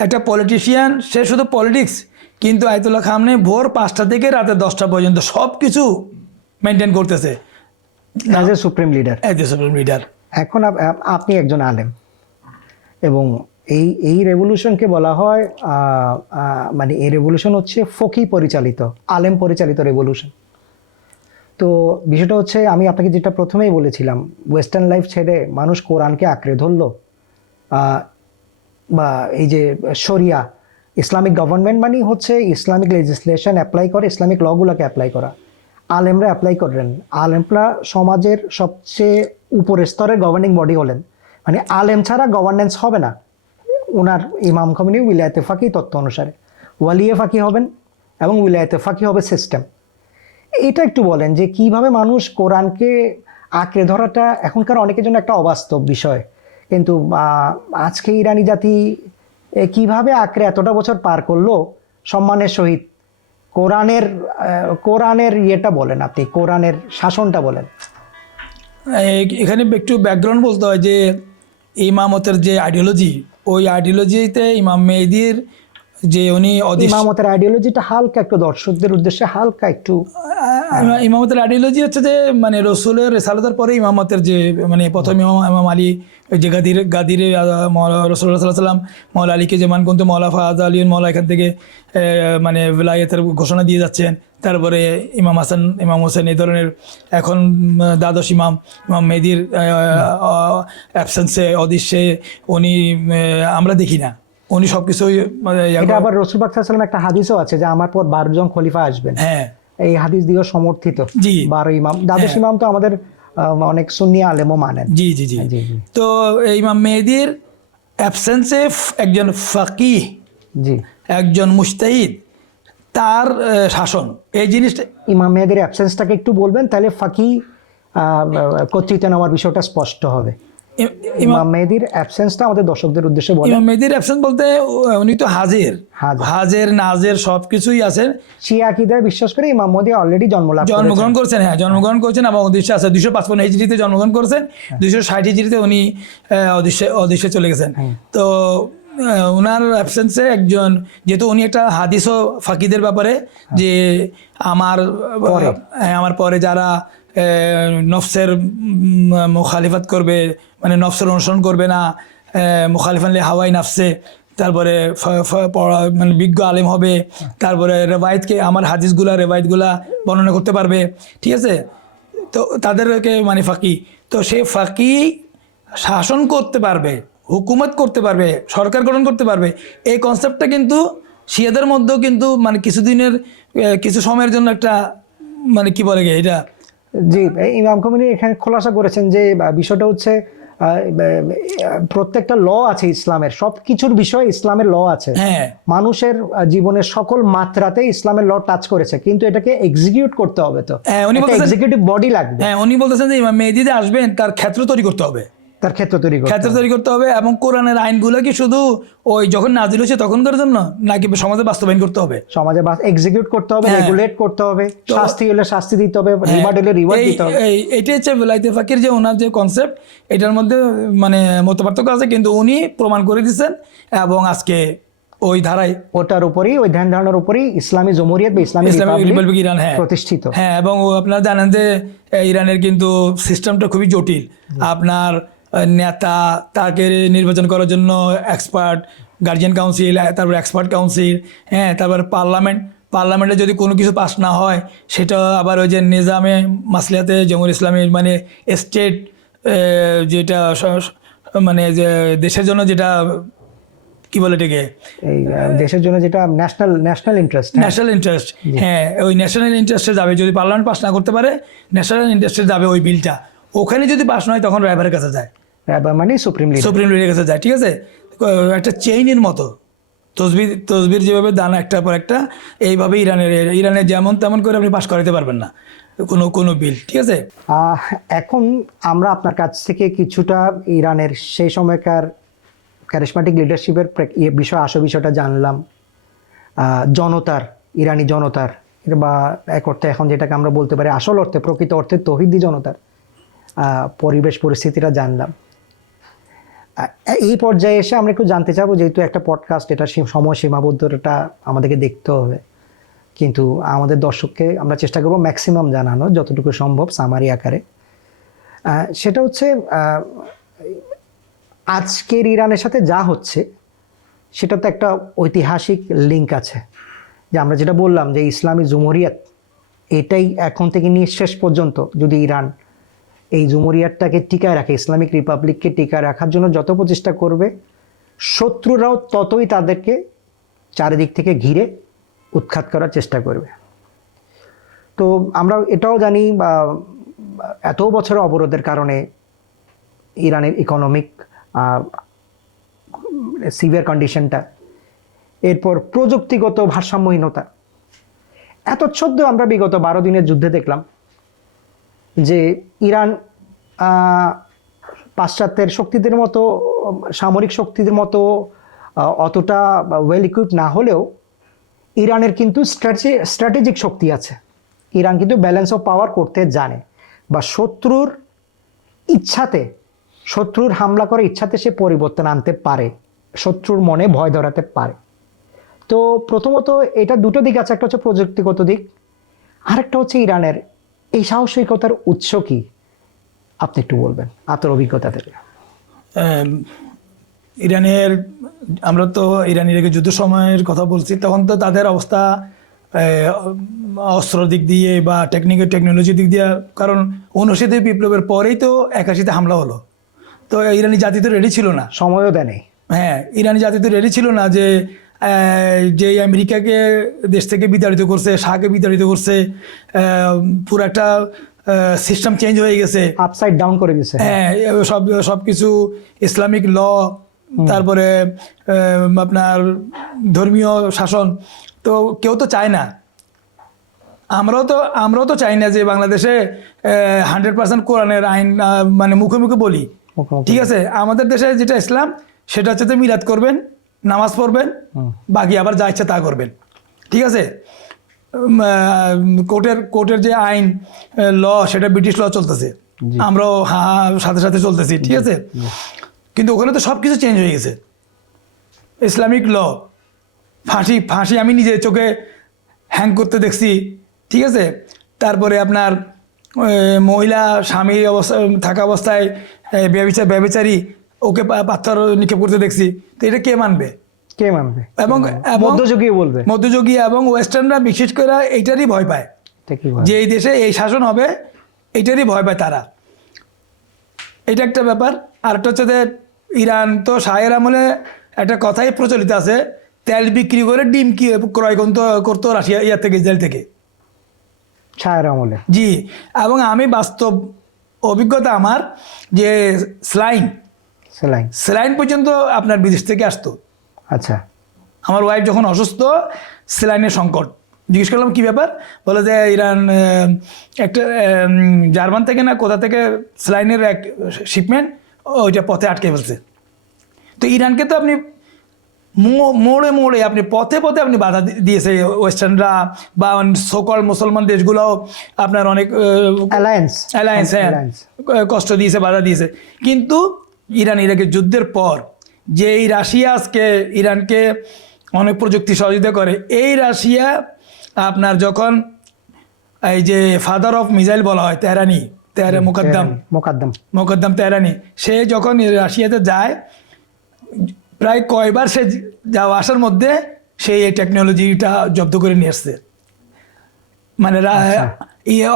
একটা পলিটিশিয়ান, সে শুধু পলিটিক্স, কিন্তু আয়াতুল্লাহ খামনাই ভোর 5টা থেকে রাতে 10টা পর্যন্ত সব কিছু মেনটেন করতেছে as a supreme leader. As a supreme leader. এখন আপনি একজন আলেম, এবং এই রেভলিউশনকে বলা হয় মানে এই রেভলিউশন হচ্ছে ফকি পরিচালিত, আলেম পরিচালিত রেভলিউশন। তো বিষয়টা হচ্ছে, আমি আপনাকে যেটা প্রথমেই বলেছিলাম, ওয়েস্টার্ন লাইফ ছেড়ে মানুষ কোরআনকে আঁকড়ে ধরলো, বা এই যে শরিয়া, ইসলামিক গভর্নমেন্ট মানে হচ্ছে ইসলামিক লেজিসলেশন অ্যাপ্লাই করে, ইসলামিক লগুলোকে অ্যাপ্লাই করা। আলেমরা অ্যাপ্লাই করেন, আলেমরা সমাজের সবচেয়ে উপরের স্তরের গভর্নিং বডি হলেন, মানে আলেম ছাড়া গভর্নেন্স হবে না। ওনার ইমাম খামেনি উইলায়াতে ফাকি তত্ত্ব অনুসারে ওয়ালিয়ে ফাকি হবেন এবং উইলায়াতে ফাকি হবে সিস্টেম। এটা একটু বলেন যে কিভাবে মানুষ কোরআনকে আঁকড়ে ধরাটা এখনকার অনেকের জন্য একটা অবাস্তব বিষয়, কিন্তু আজকে ইরানি জাতি কিভাবে আঁকড়ে এতটা বছর পার করলো সম্মানের সহিত। কোরআনের ইয়েটা বলেন, আপনি কোরআনের শাসনটা বলেন। এখানে একটু ব্যাকগ্রাউন্ড বলতে হয় যে ইমামতের যে আইডিওলজি, ওই আইডিওলজিতে ইমাম মেহেদীর যে উনি ইমামতের আইডিওলজিটা হালকা একটু দর্শকদের উদ্দেশ্যে হালকা একটু। ইমামতের আইডিওলজি হচ্ছে যে মানে রসুলের রেসালাতের পরে ইমামতের যে মানে প্রথম ইমাম আলী যে গাদিরে রসুল্লাহ সাল্লাহ সাল্লাম মৌলা আলীকে যেমন কিন্তু মৌলা ফাহাদ আলী মৌলা এখান থেকে মানে ভিলায়েতের ঘোষণা দিয়ে যাচ্ছেন। তারপরে ইমাম হাসান, ইমাম হোসেন, এই ধরনের এখন দ্বাদশ ইমাম মেহেদীর অ্যাবসেন্সে, অদৃশ্যে উনি আমরা দেখি না, উনি সবকিছুই। এটা আবার রাসূল পাক সাল্লাল্লাহু আলাইহি ওয়াসাল্লাম একটা হাদিসও আছে যে আমার পর 12 জন খলিফা আসবেন। হ্যাঁ, এই হাদিস দিয়ে সমর্থিত 12 ইমাম। দ্বাদশ ইমাম তো আমাদের অনেক সুন্নি আলেমও মানেন। জি জি জি। তো ইমাম মেহেদীর অ্যাবসেন্সে একজন ফাকিহ, জি, একজন মুজতাহিদ, তার শাসন, এই জিনিসটা। ইমাম মেহেদীর অ্যাবসেন্সটাকে একটু বলবেন, তাহলে ফাকিহ কর্তৃত্ব নেওয়ার বিষয়টা স্পষ্ট হবে। ইমাম মেহেদীর অ্যাবসেন্সটা আমাদের দর্শকদের উদ্দেশ্যে বলেন। ইমাম মেহেদীর অ্যাবসেন্স বলতে উনি তো হাজের নাজের সবকিছুই আছেন। শিয়া আকীদায় বিশ্বাস করে ইমাম মেহেদী অলরেডি জন্মগ্রহণ করেছেন। হ্যাঁ, জন্মগ্রহণ করেছেন এবং অদৃশ্যে আছে। 255 হিজরিতে জন্মগ্রহণ করেছেন, 260 হিজরিতে উনি অদৃশ্যে চলে গেছেন। তো ওনার অ্যাবসেন্সে একজন, যেহেতু উনি একটা হাদিসও ফাকিদের ব্যাপারে যে আমার পরে যারা নফসের মুখালিফাত করবে, মানে নফসের অনুসরণ করবে না, মুখালিফান লে হাওয়াই নাফসে, তারপরে মানে বিজ্ঞ আলেম হবে, তারপরে রেবায়েতকে, আমার রেবায়েতগুলা বর্ণনা করতে পারবে, ঠিক আছে। তো তাদেরকে মানে ফাকি, তো সে ফাকি শাসন করতে পারবে, হুকুমত করতে পারবে, সরকার গঠন করতে পারবে। এই কনসেপ্টটা কিন্তু শিয়াদের মধ্যেও কিন্তু মানে কিছু সময়ের জন্য একটা মানে কি বলে এটা। জি, ইমাম খোমেনি এখানে খোলাসা করেছেন যে বিষয়টা হচ্ছে প্রত্যেকটা ল আছে ইসলামের, সবকিছুর বিষয়ে ইসলামের ল আছে। মানুষের জীবনের সকল মাত্রাতে ইসলামের ল টাচ করেছে, কিন্তু এটাকে এক্সিকিউট করতে হবে। তো উনি বলতেছেন এক্সিকিউটিভ বডি লাগবে। উনি বলতেছেন যে ইমাম মেহেদী আসবেন, তার ক্ষেত্র তৈরি করতে হবে, ক্ষেত্র তৈরি করতে হবে। এবং কোরআনের আইনগুলো কি শুধু ওই যখন নাজিল হয়েছে তখনকার জন্য, নাকি সমাজে বাস্তবায়ন করতে হবে, সমাজে এক্সিকিউট করতে হবে, রেগুলেট করতে হবে, শাস্তি হলে শাস্তি দিতে হবে, রিওয়ার্ড হলে রিওয়ার্ড দিতে হবে। এইটাই হচ্ছে বেলায়েতে ফাকির যে ওনার যে কনসেপ্ট, এটার মধ্যে মানে মতপার্থক্য আছে, কিন্তু উনি প্রমাণ করে দিচ্ছেন। এবং আজকে ওই ধারায়, ওটার উপরেই, ওই ধ্যান ধারণার উপরেই ইসলামী জমহুরিয়ত বা ইসলামী রিপাবলিক ইরান প্রতিষ্ঠিত। হ্যাঁ, এবং আপনারা জানেন যে ইরানের কিন্তু সিস্টেমটা খুবই জটিল। আপনার নেতা, তাকে নির্বাচন করার জন্য এক্সপার্ট, গার্জিয়ান কাউন্সিল, তারপর এক্সপার্ট কাউন্সিল, হ্যাঁ, তারপর পার্লামেন্টে যদি কোনো কিছু পাস না হয়, সেটা আবার ওই যে নিজামে মাসলিহাতে জমহুর ইসলামী মানে স্টেট যেটা মানে যে দেশের জন্য যেটা কি বলে এটাকে এই দেশের জন্য যেটা ন্যাশনাল ইন্টারেস্ট। ন্যাশনাল ইন্টারেস্ট, হ্যাঁ ওই ন্যাশনাল ইন্টারেস্টে যাবে। যদি পার্লামেন্ট পাস না করতে পারে ন্যাশনাল ইন্টারেস্টে যাবে ওই বিলটা, ওখানে যদি পাস নয় তখন রায়বারের কাছে যায়, মানে সুপ্রিম লিডারের কাছে যায়। ঠিক আছে, একটা চেইনের মতো তসবির যেভাবে দানা একটার পর একটা, এইভাবে ইরানে যেমন তেমন করে আপনি পাস করাতে পারবেন না কোনো বিল। ঠিক আছে, এখন আমরা আপনার কাছ থেকে কিছুটা ইরানের সেই সময়কার ক্যারিসমেটিক লিডারশিপের বিষয়টা জানলাম। ইরানি জনতার বা এক অর্থে এখন যেটাকে আমরা বলতে পারি আসল অর্থে প্রকৃত অর্থে তৌহিদি জনতার পরিবেশ পরিস্থিতিটা জানলাম। এই পর্যায়ে এসে আমরা একটু জানতে চাবো, যেহেতু একটা পডকাস্ট, এটা সময় সীমাবদ্ধতা আমাদেরকে দেখতে হবে, কিন্তু আমাদের দর্শককে আমরা চেষ্টা করবো ম্যাক্সিমাম জানানো যতটুকু সম্ভব সামারি আকারে। সেটা হচ্ছে আজকের ইরানের সাথে যা হচ্ছে সেটা তো একটা ঐতিহাসিক লিঙ্ক আছে, যে আমরা যেটা বললাম যে ইসলামী জুমহুরিয়াত, এটাই এখন থেকে নিয়ে শেষ পর্যন্ত যদি ইরান এই জুমহুরিয়াতটাকে টিকায় রাখে, ইসলামিক রিপাবলিককে টিকায় রাখার জন্য যত প্রচেষ্টা করবে, শত্রুরাও ততই তাদেরকে চারিদিক থেকে ঘিরে উৎখাত করার চেষ্টা করবে। তো আমরা এটাও জানি বা এত বছরের অবরোধের কারণে ইরানের ইকোনমিক সিভিয়ার কন্ডিশনটা, এরপর প্রযুক্তিগত ভারসাম্যহীনতা, এত সত্ত্বেও আমরা বিগত 12 দিনের যুদ্ধে দেখলাম যে ইরান পাশ্চাত্যের শক্তিদের মতো, সামরিক শক্তিদের মতো অতটা ওয়েল ইকুইপড না হলেও ইরানের কিন্তু স্ট্র্যাটেজিক শক্তি আছে। ইরান কিন্তু ব্যালেন্স অফ পাওয়ার করতে জানে, বা শত্রুর হামলা করার ইচ্ছাতে সে পরিবর্তন আনতে পারে, শত্রুর মনে ভয় ধরাতে পারে। তো প্রথমত এটা দুটো দিক আছে, একটা হচ্ছে প্রযুক্তিগত দিক, আরেকটা হচ্ছে ইরানের এই সাহসিকতার উৎস কি, আপনি একটু বলবেন আপনার অভিজ্ঞতা থেকে। আমরা তো ইরানের যুদ্ধ সময়ের কথা বলছি, তখন তো তাদের অবস্থা অস্ত্র দিক দিয়ে বা টেকনোলজি দিক দিয়ে, কারণ 79 বিপ্লবের পরেই তো 81-তে হামলা হলো, তো ইরানি জাতি তো রেডি ছিল না, সময়ও দেয়নি। হ্যাঁ, ইরানি জাতি তো রেডি ছিল না যে আমেরিকাকে দেশ থেকে বিতাড়িত করছে, শাহকে বিতাড়িত করছে, পুরো একটা সিস্টেম চেঞ্জ হয়ে গেছে, আপসাইড ডাউন করে দিয়েছে। হ্যাঁ, সবকিছু ইসলামিক ল, তারপরে আপনার ধর্মীয় শাসন, তো কেউ তো চায় না। আমরাও তো চাই না যে বাংলাদেশে 100% কোরআনের আইন মানে মুখে মুখে বলি। ঠিক আছে, আমাদের দেশে যেটা ইসলাম সেটা হচ্ছে যে মিলাদ করবেন, নামাজ পড়বেন, বাকি আবার যা ইচ্ছা তা করবেন। ঠিক আছে, কোর্টের যে আইন ল সেটা ব্রিটিশ ল চলতেছে, আমরাও সাথে সাথে চলতেছি। ঠিক আছে, কিন্তু ওখানে তো সব কিছু চেঞ্জ হয়ে গেছে। ইসলামিক ল, ফাঁসি আমি নিজে চোখে হ্যাং করতে দেখছি। ঠিক আছে, তারপরে আপনার মহিলা স্বামী থাকা অবস্থায় ব্যভিচারী, ওকে পাথর নিক্ষেপ করতে দেখছি। তো এটা কে মানবে? এবং মধ্যযুগীয় এবং ওয়েস্টার্নরা বিশেষ করে এইটারই ভয় পায়, যে এই দেশে এই শাসন হবে, এইটারই ভয় পায় তারা। এটা একটা ব্যাপার। আরেকটা হচ্ছে যে ইরান তো শাহের আমলে একটা কথাই প্রচলিত আছে, তেল বিক্রি করে ডিম ক্রয় করতো রাশিয়া থেকে, ইসরায়েল থেকে, শাহের আমলে। জি, এবং আমি বাস্তব অভিজ্ঞতা আমার, যে স্যালাইন পর্যন্ত আপনার বিদেশ থেকে আসতো। আচ্ছা, আমার ওয়াইফ যখন অসুস্থ, স্যালাইনের সংকট, জিজ্ঞেস করলাম কি ব্যাপার, বলে যে ইরান একটা জার্মান থেকে না কোথা থেকে স্যালাইনের এক শিপমেন্ট ওইটা পথে আটকে ফেলছে। তো ইরানকে তো আপনি মোড়ে আপনি পথে আপনি বাধা দিয়েছে ওয়েস্টার্নরা, বা সকল মুসলমান দেশগুলোও আপনার অনেক অ্যালায়েন্স কষ্ট দিয়েছে, বাধা দিয়েছে। কিন্তু ইরাকের যুদ্ধের পর যে এই রাশিয়া আজকে ইরানকে অনেক প্রযুক্তি সহযোগিতা করে, এই রাশিয়া আপনার যখন এই যে ফাদার অফ মিসাইল বলা হয় মোকাদ্দাম তেহরানি, সে যখন রাশিয়াতে যায়, প্রায় কয়বার সে যাওয়া আসার মধ্যে সেই এই টেকনোলজিটা জব্দ করে নিয়ে আসছে। মানে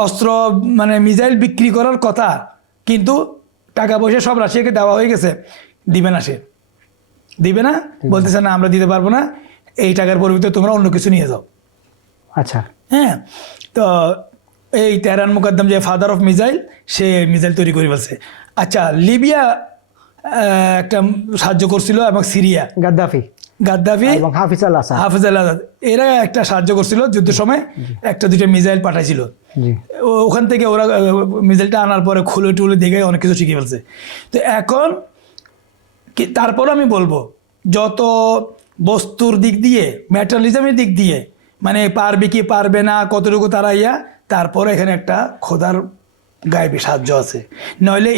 অস্ত্র মানে মিসাইল বিক্রি করার কথা, কিন্তু টাকা পয়সা সব রাশিয়াকে দেওয়া হয়ে গেছে, দিবে না, সে দিবে না, বলতেছে না আমরা দিতে পারবো না, এই টাকার পরিবর্তে তোমরা অন্য কিছু নিয়ে যাও। আচ্ছা, হ্যাঁ, তো এই তেহরান মুকদ্দম যে father of missile, say missile তৈরি করে ফেলছে। আচ্ছা, লিবিয়া একটা সাহায্য করছিল, এবং সিরিয়া গাদ্দাফি এবং হাফিজ আল আসাদ, এরা একটা সাহায্য করছিল যুদ্ধের সময়, একটা দুইটা মিসাইল পাঠাইছিল। জি, ওখান থেকে ওরা মিসাইলটা আনার পরে খুলে টুলে দেখে অনেক কিছু শিখে ফেলছে। তো এখন তারপর আমি বলবো, যত বস্তুর দিক দিয়ে, ম্যাটারিয়ালিজমের দিক দিয়ে, মানে পারবে কি পারবে না, কতটুকু তারা তারপরে এখানে একটা খোদার গায়েবী সাহায্য আছে। নইলে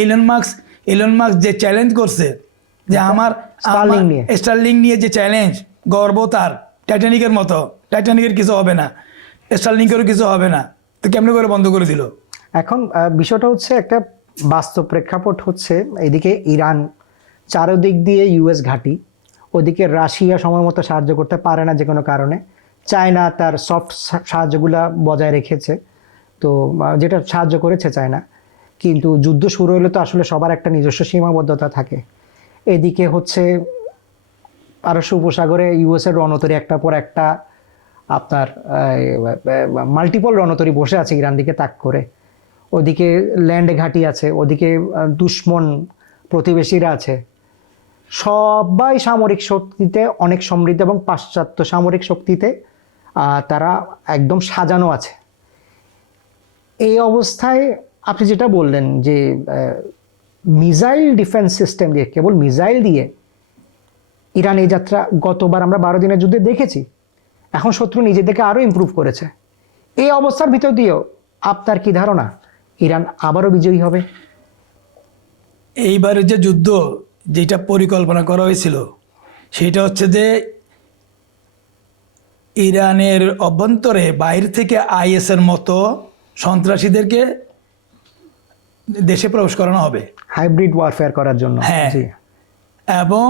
ইলন মাস্ক যে চ্যালেঞ্জ করছে, যে আমার স্টারলিং নিয়ে যে চ্যালেঞ্জ, গর্ব তার, টাইটানিকের মতো, টাইটানিকের কিছু হবে না, স্টারলিংকেরও কিছু হবে না, তো কেমনি করে বন্ধ করে দিল? এখন বিষয়টা হচ্ছে একটা বাস্তব প্রেক্ষাপট হচ্ছে, এদিকে ইরান চারদিক দিয়ে ইউএস ঘাঁটি, ওদিকে রাশিয়া সময় মতো সাহায্য করতে পারে না যে কোনো কারণে, চায়না তার সফট সাহায্যগুলা বজায় রেখেছে, তো যেটা সাহায্য করেছে চায়না। কিন্তু যুদ্ধ শুরু হলে তো আসলে সবার একটা নিজস্ব সীমাবদ্ধতা থাকে। এদিকে হচ্ছে পারস্য উপসাগরে ইউএসের রণতরী একটার পর একটা, আপনার মাল্টিপল রণতরী বসে আছে ইরান দিকে তাক করে, ওদিকে ল্যান্ড ঘাঁটি আছে, ওদিকে দুশ্মন প্রতিবেশীরা আছে, সবাই সামরিক শক্তিতে অনেক সমৃদ্ধ, এবং পাশ্চাত্য সামরিক শক্তিতে তারা একদম সাজানো আছে। এই অবস্থায় আপনি যেটা বললেন যে মিসাইল ডিফেন্স সিস্টেম দিয়ে, কেবল মিসাইল দিয়ে ইরান এই যাত্রা গতবার আমরা 12 দিনের যুদ্ধে দেখেছি, এখন শত্রু নিজেদেরকে আরও ইমপ্রুভ করেছে। এই অবস্থার ভিতর দিয়েও আপনার কি ধারণা ইরান আবারও বিজয়ী হবে? এইবারের যে যুদ্ধ যেটা পরিকল্পনা করা হয়েছিল, সেটা হচ্ছে যে ইরানের অভ্যন্তরে বাইরে থেকে আইএসের মতো সন্ত্রাসীদেরকে দেশে প্রবেশ করানো হবে, হাইব্রিড ওয়ারফেয়ার করার জন্য। হ্যাঁ, এবং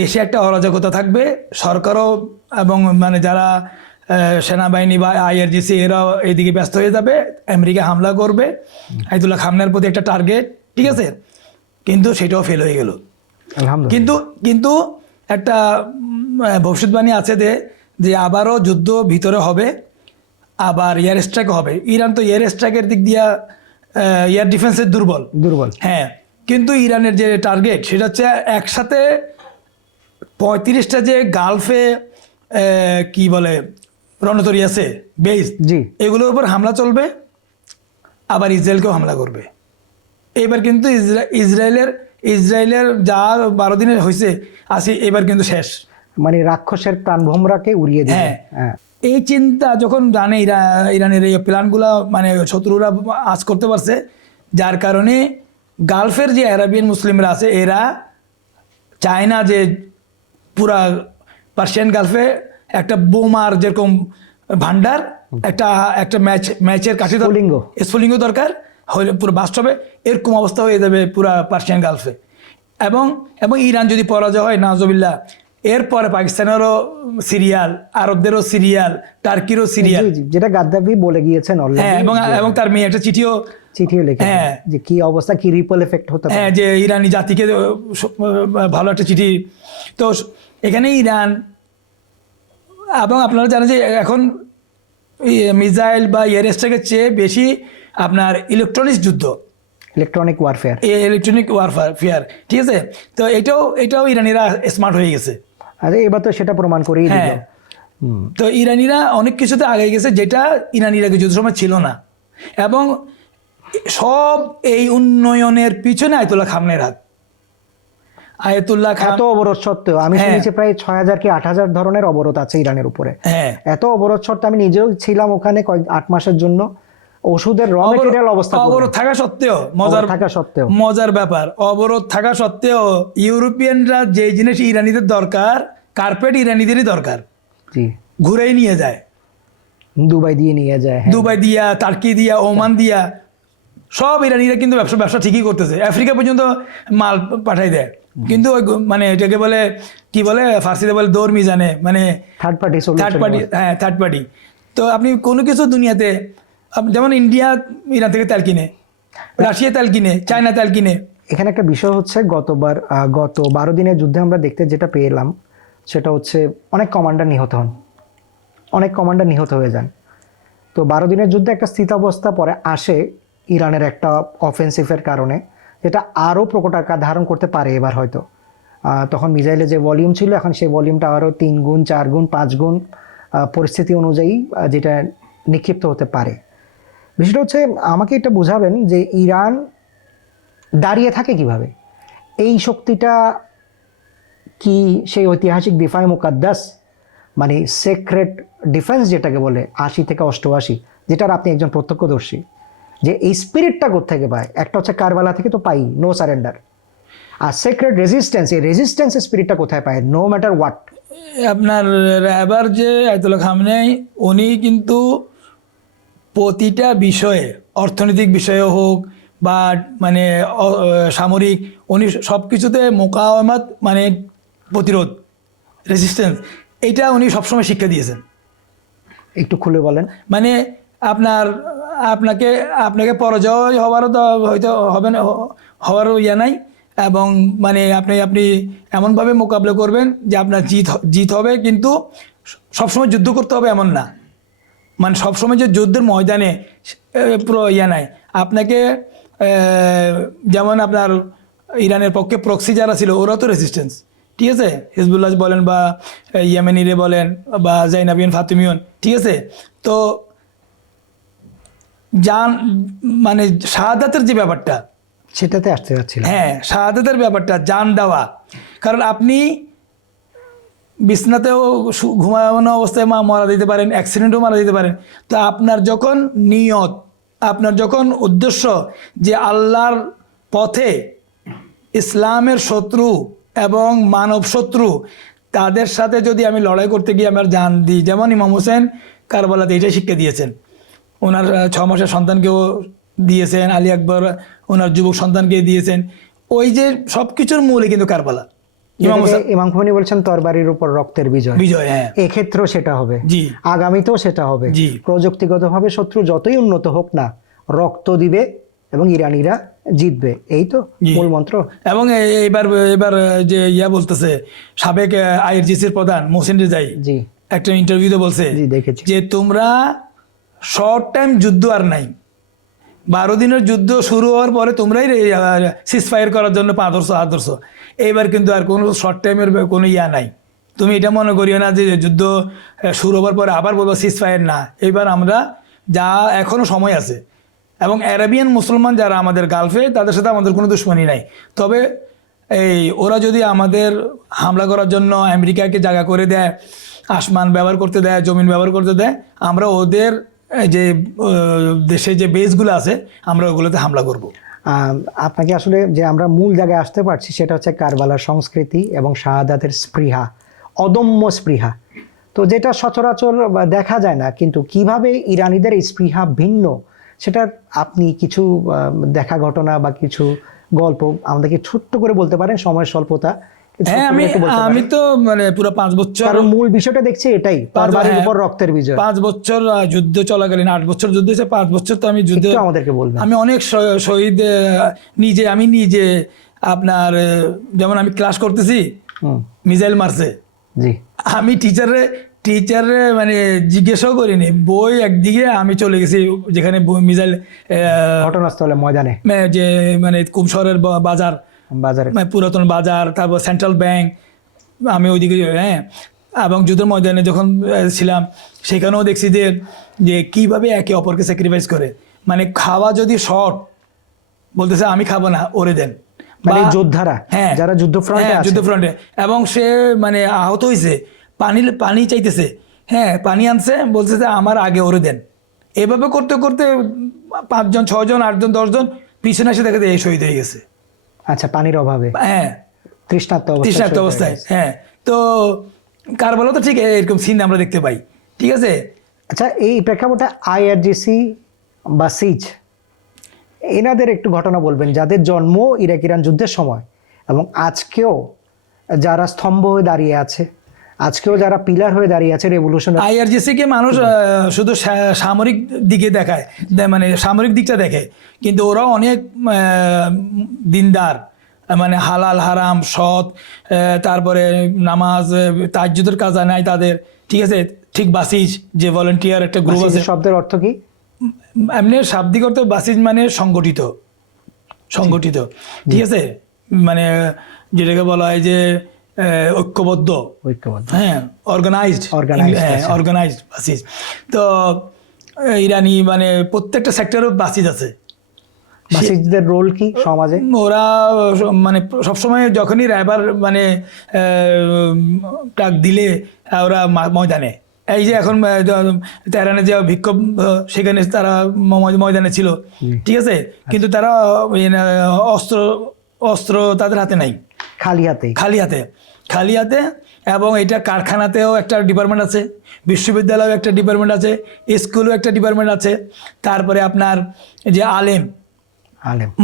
দেশে একটা অরাজকতা থাকবে, সরকারও এবং মানে যারা সেনাবাহিনী বা আইআরজিসি এরাও এইদিকে ব্যস্ত হয়ে যাবে, আমেরিকা হামলা করবে, আয়াতুল্লাহ খামেনির প্রতি একটা টার্গেট, ঠিক আছে, কিন্তু সেটাও ফেল হয়ে গেল। কিন্তু একটা ভবিষ্যৎবাণী আছে যে আবারও যুদ্ধ ভিতরে হবে, আবার এয়ার স্ট্রাইক হবে। ইরান তো এয়ার স্ট্রাইকের দিক দিয়া এয়ার ডিফেন্সের দুর্বল। হ্যাঁ, কিন্তু ইরানের যে টার্গেট সেটা হচ্ছে একসাথে 35টা যে গালফে কি বলে রণতরী আছে, বেস, এগুলোর উপর হামলা চলবে, আবার ইসরায়েলকেও হামলা করবে। এবার কিন্তু ইসরায়েলের যা 12 দিনের হয়েছে আসি, এবার কিন্তু শেষ, মানে রাক্ষসের প্রাণভোমরাকে উড়িয়ে দিবে। হ্যাঁ, এই চিন্তা যখন জানে ইরানের এই প্ল্যানগুলো, মানে শত্রুরা আজ করতে পারছে, যার কারণে গালফের যে আরাবিয়ান মুসলিমরা আছে, এরা চায় না যে পুরা পার্সিয়ান গালফে একটা বোমার যেরকম ভান্ডার, একটা ম্যাচের কাঠি স্ফুলিঙ্গ দরকার হলে পুরো বাস্তবে এরকম অবস্থা হয়ে যাবে পুরা পার্সিয়ান গালফে। এবং ইরান যদি পরাজয় হয় নাউজুবিল্লাহ, এরপরে পাকিস্তানেরও সিরিয়াল, আরবদেরও সিরিয়াল, টার্কিরও সিরিয়াল, যেটা গাদ্দাফি বলে গিয়েছেন অলরেডি। হ্যাঁ, এবং তার মেয়ে একটা চিঠিও লিখে, হ্যাঁ, যে কি অবস্থা, কি রিপল এফেক্ট হতে পারে, হ্যাঁ, যে ইরানি জাতিকে ভালো একটা চিঠি। তো এখানে ইরান, এবং আপনারা জানেন যে এখন মিসাইল বা এয়ার স্ট্রাইকের চেয়ে বেশি আপনার ইলেকট্রনিক ওয়ারফেয়ার, ঠিক আছে। তো এটাও ইরানিরা স্মার্ট হয়ে গেছে। আরে এবার তো সেটা প্রমাণ করেই দিল। হ্যাঁ, তো ইরানিরা অনেক কিছুতে আগে গেছে, যেটা ইরানিরা যুদ্ধ সময় ছিল না। এবং সব এই উন্নয়নের পিছনে আয়াতুল্লাহ খামেনির হাত। এত অবরোধ সত্ত্বেও আমি শুনেছি প্রায় 6000 কি 8000 ধরনের অবরোধ আছে ইরানের উপরে। হ্যাঁ, এত অবরোধ সত্ত্বেও আমি নিজেও ছিলাম ওখানে 8 মাসের জন্য, ওষুধের র মেটেরিয়াল অবস্থা, অবরোধ থাকা সত্ত্বেও মজার ব্যাপার, অবরোধ থাকা সত্ত্বেও ইউরোপিয়ানরা যে জিনিস ইরানিদের দরকার, কার্পেট ইরানিদেরই দরকার, ঘুরেই নিয়ে যায়, দুবাই দিয়ে নিয়ে যায়, দুবাই দিয়া, টার্কি দিয়া, ওমান দিয়া, সব ইরানিরা কিন্তু ব্যবসা ঠিকই করতেছে, আফ্রিকা পর্যন্ত মাল পাঠাই দেয়। কিন্তু ওই মানে এটাকে বলে কি বলে ফার্সিতে বলে দৌড় মিজানে, মানে থার্ড পার্টি। তো আপনি কোনো কিছু দুনিয়াতে, যেমন ইন্ডিয়া ইরান থেকে তেল কিনে, রাশিয়া তেল কিনে, চায়না তেল কিনে। এখানে একটা বিষয় হচ্ছে গত 12 দিনের যুদ্ধে আমরা দেখতে যেটা পেলাম সেটা হচ্ছে অনেক কমান্ডার নিহত হন, অনেক কমান্ডার নিহত হয়ে যান। তো 12 দিনের যুদ্ধে একটা স্থিতাবস্থা পরে আসে ইরানের একটা অফেন্সিভের কারণে, যেটা আরও প্রকট আকার ধারণ করতে পারে এবার হয়তো। তখন মিসাইলের যে ভলিউম ছিল এখন সেই ভলিউমটা আরও 3 গুণ 4 গুণ 5 গুণ পরিস্থিতি অনুযায়ী যেটা নিক্ষিপ্ত হতে পারে। বিষয়টা হচ্ছে আমাকে এটা বোঝাবেন যে ইরান দাঁড়িয়ে থাকে কিভাবে? এই শক্তিটা কি সেই ঐতিহাসিক দিফায় মুকাদ্দাস, মানে সেক্রেট ডিফেন্স যেটাকে বলে 80 থেকে 88, যেটার আপনি একজন প্রত্যক্ষদর্শী, যে এই স্পিরিটটা কোত্থেকে পায়? একটা হচ্ছে কারবালা থেকে তো পাই, নো সারেন্ডার। আর সেক্রেট রেজিস্ট্যান্স, এই রেজিস্ট্যান্সের স্পিরিটটা কোথায় পায়? No matter what. আপনার এবার যে আয়াতুল্লাহ খামেনেই উনি কিন্তু প্রতিটা বিষয়ে, অর্থনৈতিক বিষয়ে হোক বা মানে সামরিক, উনি সব কিছুতে মোকাওয়ামাত মানে প্রতিরোধ, রেজিস্ট্যান্স, এইটা উনি সবসময় শিক্ষা দিয়েছেন। একটু খুলে বলেন। মানে আপনাকে আপনাকে পরাজয় হওয়ারও তো হয়তো হবে না, হওয়ারও ইয়ে নাই, এবং মানে আপনি এমনভাবে মোকাবিলা করবেন যে আপনার জিত হবে, কিন্তু সবসময় যুদ্ধ করতে হবে এমন না। মানে সবসময় যে যুদ্ধের ময়দানে পুরো ইয়ে নাই। আপনাকে যেমন আপনার ইরানের পক্ষে প্রক্সি যারা ছিল ওরা তো রেজিস্ট্যান্স, ঠিক আছে, হিজবুল্লাহ বলেন বা ইয়েমেনিরে বলেন বা জাইনাবিয়ান ফাতিমিয়ন, ঠিক আছে। তো মানে শাহাদাতের যে ব্যাপারটা, সেটাতে আসতে যাচ্ছিলাম। হ্যাঁ, শাহাদাতের ব্যাপারটা, জান দেওয়া। কারণ আপনি বিছনাতেও ঘুমানো অবস্থায় মারা দিতে পারেন, অ্যাক্সিডেন্টও মারা দিতে পারেন। তো আপনার যখন নিয়ত, আপনার যখন উদ্দেশ্য যে আল্লাহর পথে ইসলামের শত্রু এবং মানব শত্রু, তাদের সাথে যদি আমি লড়াই করতে গিয়ে আমার জান দিই, যেমন ইমাম হোসেন কারবালাতে এটাই শিক্ষা দিয়েছেন। ওনার 6 মাসের সন্তানকেও দিয়েছেন, আলী আকবর ওনার যুবক সন্তানকে দিয়েছেন। ওই যে সব কিছুর মূলে কিন্তু কারবালা। ইমাম খোমেনি বলছেন তরবারির উপর রক্তের বিজয়। হ্যাঁ, এক্ষেত্রেও সেটা হবে, জি, আগামীতেও সেটা হবে। জি, প্রযুক্তিগতভাবে শত্রু যতই উন্নত হোক না, রক্ত দিবে এবং ইরানিরা জিতবে, এই তো মূল মন্ত্র। এবং এবার যে বলতেছে সাবেক আইআরজিসির প্রধান মোহসিন রেজাই জি একটা ইন্টারভিউতে বলছে দেখেছি যে তোমরা শর্ট টাইম যুদ্ধ আর নাই, 12 দিনের যুদ্ধ শুরু হওয়ার পরে তোমরাই সিজ ফায়ার করার জন্য পা ধরছো, হাত ধরছো। এইবার কিন্তু আর কোনো শর্ট টাইমের কোনো নাই। তুমি এটা মনে করিও না যে যুদ্ধ শুরু হওয়ার পরে আবার বলবো সিজ ফায়ার, না। এইবার আমরা এখনো সময় আছে, এবং অ্যারাবিয়ান মুসলমান যারা আমাদের গালফে, তাদের সাথে আমাদের কোনো দুশ্মনী নাই। তবে ওরা যদি আমাদের হামলা করার জন্য আমেরিকাকে জায়গা করে দেয়, আসমান ব্যবহার করতে দেয়, জমিন ব্যবহার করতে দেয়, আমরা ওদের যে দেশে যে বেসগুলো আছে আমরা ওগুলোতে হামলা করব। আপনাকে আসলে যে আমরা মূল জায়গায় আসতে পারছি সেটা হচ্ছে কারবালার সংস্কৃতি এবং শাহাদাতের স্পৃহা, অদম্য স্পৃহা। তো যেটা সচরাচর দেখা যায় না, কিন্তু কিভাবে ইরানিদের এই স্পৃহা ভিন্ন, সেটার আপনি কিছু দেখা ঘটনা বা কিছু গল্প আমাদেরকে ছোট্ট করে বলতে পারেন? সময়ের স্বল্পতা। হ্যাঁ, আমি তো মানে পুরো 5 বছর, কারণ মূল বিষয়টা দেখছি এটাই, তরবারির উপর রক্তের বিজয়। 5 বছর যুদ্ধ চলাকালীন, 8 বছর যুদ্ধ হয়েছে, 5 বছর তো আমি যুদ্ধে, আমাদেরকে বলবেন। আমি অনেক শহীদ আমি নিজে আপনার, যেমন আমি ক্লাস করতেছি, মিসাইল মারছে, জি, আমি টিচারে মানে জিজ্ঞাসাও করিনি, বই একদিকে, আমি চলে গেছি যেখানে মিসাইল ঘটনাস্থলে, ময়দানে, যে মানে কুমশরের বাজারে, পুরাতন বাজার, তারপর সেন্ট্রাল ব্যাংক, আমি ওইদিকে, হ্যাঁ। এবং যুদ্ধের ময়দানে যখন ছিলাম সেখানেও দেখছি যে কিভাবে একে অপরকে স্যাক্রিফাইস করে। মানে খাওয়া যদি শর্ট, বলতেছে আমি খাবো না, ওরে দেন, মানে যোদ্ধারা, হ্যাঁ, যারা যুদ্ধফ্রন্টে, এবং সে মানে আহত হয়েছে, পানি চাইতেছে, হ্যাঁ, পানি আনছে, বলছে যে আমার আগে ওরে দেন। এভাবে করতে করতে 5 জন 6 জন 8 জন 10 জন পিছনে এসে দেখে এই শহীদ হয়ে গেছে। আচ্ছা, পানির অভাবে, হ্যাঁ, তৃষ্ণার্ত অবস্থায়, হ্যাঁ। তো কারবালা তো ঠিক এরকম সিন আমরা দেখতে পাই, ঠিক আছে। আচ্ছা, এই প্রেক্ষাপটে আইআরজিসি বা সিজ, এনাদের একটু ঘটনা বলবেন, যাদের জন্ম ইরাক ইরান যুদ্ধের সময় এবং আজকেও যারা স্তম্ভ হয়ে দাঁড়িয়ে আছে, আজকেও যারা পিলার হয়ে দাঁড়িয়ে আছে রেভলিউশন, আইআরজিসি কে মানুষ শুধু সামরিক দিকে দেখায়, মানে সামরিক দিকটা দেখে, কিন্তু ওরা অনেক দিনদার, মানে হালাল হারাম সৎ, তারপরে নামাজ তাহাজ্জুদের কাজা নাই তাদের, ঠিক আছে। ঠিক বাসিজ যে ভলান্টিয়ার একটা গ্রুপ আছে, শব্দের অর্থ কি? এমনি শাব্দিক অর্থ বাসিজ মানে সংগঠিত, সংগঠিত, ঠিক আছে, মানে যেটাকে বলা হয় যে ঐক্যবদ্ধ, হ্যাঁ, অর্গানাইজড, অর্গানাইজড বাসিজ। তো ইরানি মানে প্রত্যেকটা সেক্টরে বাসিজ আছে। বাসিজদের রোল কি সমাজে? ওরা মানে সবসময় যখনই রাইবার মানে ডাক দিলে ওরা ময়দানে, এই যে এখন তেহরানে যে বিক্ষোভ, সেখানে তারা ময়দানে ছিল, ঠিক আছে, কিন্তু তারা অস্ত্র অস্ত্র তাদের হাতে নাই, খালি হাতে, খালি হাতে, খালি হাতে। এবং এটা কারখানাতেও একটা ডিপার্টমেন্ট আছে, বিশ্ববিদ্যালয়েও একটা ডিপার্টমেন্ট আছে, স্কুলেও একটা ডিপার্টমেন্ট আছে, তারপরে আপনার যে আলেম,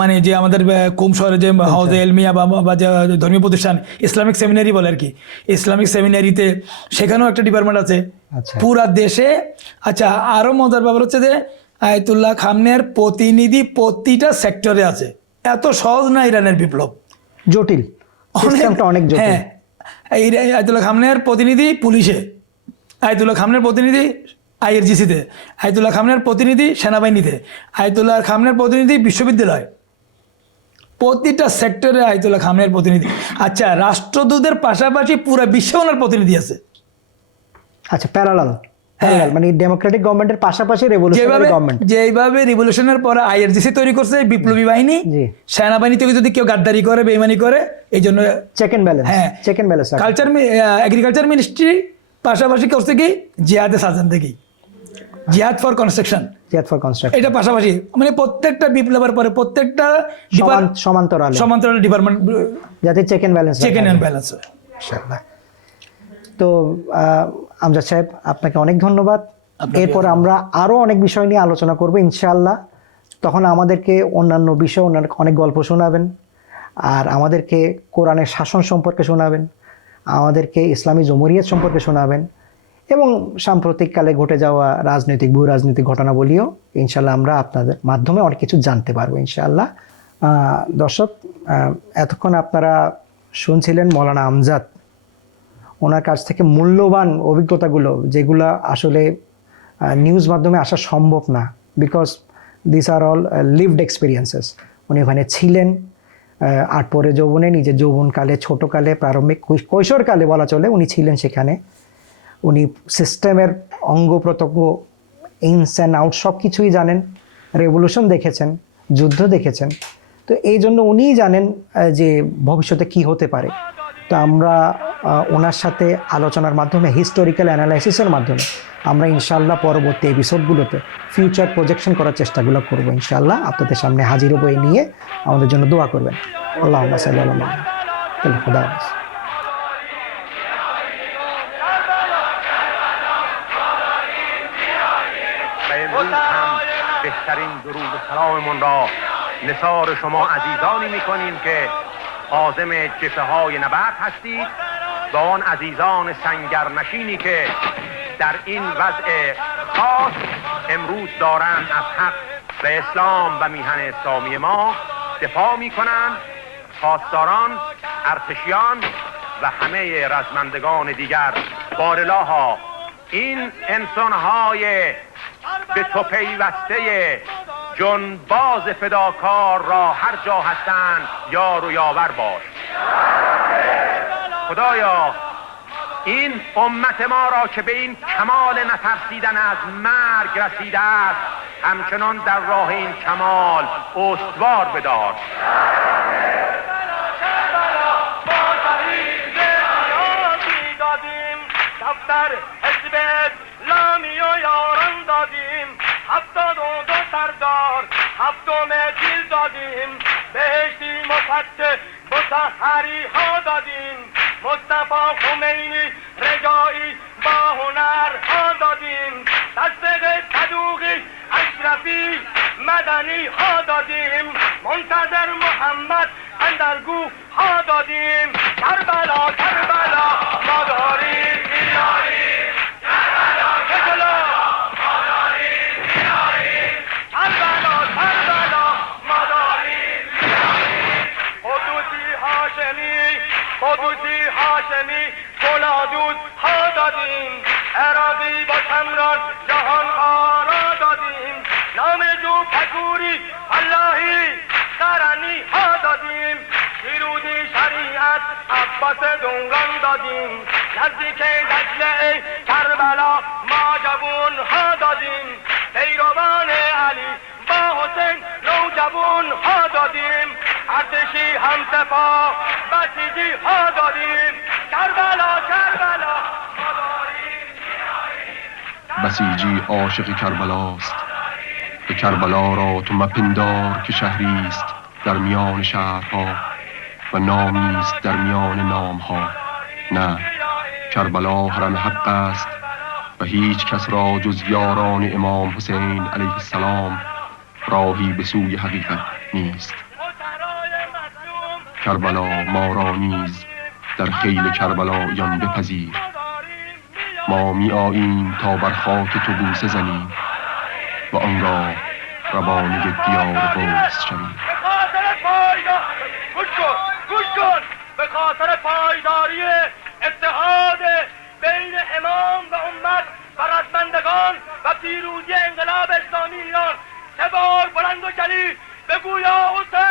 মানে যে আমাদের কুম শহরে যে হাউজে এলমিয়া বা যে ধর্মীয় প্রতিষ্ঠান, ইসলামিক সেমিনারি বলে আর কি, ইসলামিক সেমিনারিতে সেখানেও একটা ডিপার্টমেন্ট আছে পুরা দেশে। আচ্ছা, আরও মজার ব্যাপার হচ্ছে যে আয়াতুল্লাহ খামেনেইর প্রতিনিধি প্রতিটা সেক্টরে আছে। এত সহজ না ইরানের বিপ্লব, জটিল, অনেক জটিল। হ্যাঁ, আয়াতুল্লাহ খামেনেইর প্রতিনিধি পুলিশে, আয়াতুল্লাহ খামেনেইর প্রতিনিধি আইআরজিসিতে, আয়াতুল্লাহ খামেনেইর প্রতিনিধি সেনাবাহিনীতে, আয়াতুল্লাহ খামেনেইর প্রতিনিধি বিশ্ববিদ্যালয়, প্রতিটা সেক্টরে আয়াতুল্লাহ খামেনেইর প্রতিনিধি। আচ্ছা, রাষ্ট্রদূতের পাশাপাশি পুরো বিশ্বে ওনার প্রতিনিধি আছে। আচ্ছা, প্যারালাল, মানে ডেমোক্রেটিক গভর্নমেন্টের পাশাপাশি রেভলিউশনারি গভর্নমেন্ট। যেভাবে রিভলিউশনের পরে আইআরজিসি তৈরি করছে বিপ্লবী বাহিনী, সেনাবাহিনী থেকে যদি কেউ গাদ্দারি করে, বেইমানি করে, এই জন্য চেক এন্ড ব্যালেন্স, হ্যাঁ, check and balance. Culture, agriculture ministry পাশাপাশি করছে কি জিহাদে সাজান থেকে, jihad for construction, jihad for construction, এটা পাশাপাশি, মানে প্রত্যেকটা বিপ্লবের পরে প্রত্যেকটা সমান্তরাল ডিপার্টমেন্ট, যাতে check and balance, check and balance. ইনশাআল্লাহ। তো আমজাদ সাহেব, আপনাকে অনেক ধন্যবাদ। এরপর আমরা আরো অনেক বিষয় নিয়ে আলোচনা করব ইনশাআল্লাহ। তখন আমাদেরকে অন্যান্য বিষয়, অনেক গল্প শোনাবেন, আর আমাদেরকে কোরআনের শাসন সম্পর্কে শোনাবেন, আমাদেরকে ইসলামী জমহুরিয়ত সম্পর্কে শোনাবেন, এবং সাম্প্রতিককালে ঘটে যাওয়া রাজনৈতিক, ভূ রাজনৈতিক ঘটনাবলীও ইনশাআল্লাহ আমরা আপনাদের মাধ্যমে অনেক কিছু জানতে পারবো ইনশাআল্লাহ। দর্শক, এতক্ষণ আপনারা শুনছিলেন মৌলানা আমজাদ, ওনার কাছ থেকে মূল্যবান অভিজ্ঞতাগুলো, যেগুলো আসলে নিউজ মাধ্যমে আসা সম্ভব না, because this are all lived experiences. উনি ওখানে ছিলেন, আর পরে যৌবনে, নিজের যৌবনকালে, ছোটোকালে, প্রারম্ভিক কৈশোরকালে বলা চলে, উনি ছিলেন সেখানে। উনি সিস্টেমের অঙ্গ প্রত্যঙ্গ, ইনস অ্যান্ড আউট সব কিছুই জানেন, রেভলিউশন দেখেছেন, যুদ্ধ দেখেছেন। তো এই জন্য উনিই জানেন যে ভবিষ্যতে কি হতে পারে। তো আমরা ওনার সাথে আলোচনার মাধ্যমে, হিস্টোরিক্যাল অ্যানালাইসিসের মাধ্যমে আমরা ইনশাআল্লাহ পরবর্তী এপিসোডগুলোতে ফিউচার প্রজেকশন করার চেষ্টাগুলো করবো ইনশাআল্লাহ। আপনাদের সামনে হাজির হবো, এই নিয়ে আমাদের জন্য দোয়া করবেন। আল্লাহুম্মা সাল্লি আলা মুহাম্মাদ। খুদা হাফেজ। بهترین درود و سلاممون را نثار شما عزیزانی میکنیم که عازم جبهه های نبرد هستید، با آن عزیزان سنگرنشینی که در این وضع خاص امروز دارند از حق و اسلام و میهن اسلامی ما دفاع میکنند، پاسداران، ارتشیان و همه رزمندگان دیگر. بارلاها این انسانهای به تو پیوسته جنباز فداکار را هر جا هستند یار و یاور باش. خدایا این امت ما را که به این کمال نترسیدن از مرگ رسیده است، همچنان در راه این کمال استوار بدار. مطهری ها دادیم، مصطفی خمینی رجایی با هنر ها دادیم، تصدیق صدوقی اشرفی مدنی ها دادیم، منتظر محمد اندرگو ها دادیم. کربلا کربلا ما داریم دادیم عراقی با شمران جهان آرا دادیم نام جو پکوری اللهی سرنی ها دادیم شیرودی شریعت عباس دنگان دادیم نزدیک دجله کربلا ما جوون ها دادیم پیروان علی با حسین نوجوان ها دادیم ارتشی همسپا بسیجی ها دادیم کربلا کربلا بسیجی عاشق کربلاست به کربلا را تو مپندار که شهری است در میان شهرها و نامی است در میان نامها. نه، کربلا حرم حق است و هیچ کس را جز یاران امام حسین علیه السلام راهی به سوی حقیقت نیست. کربلا ما را نیز در خیل کربلایان بپذیر. ما می آییم تا بر خاک تو بوسه زنیم و آنگاه روانه دیار قدس شویم. گوش کن به خاطر پایداری اتحاد بین امام و امت و رزمندگان و پیروزی انقلاب اسلامی ایران 3 بار بلند و جلی بگو یا حسین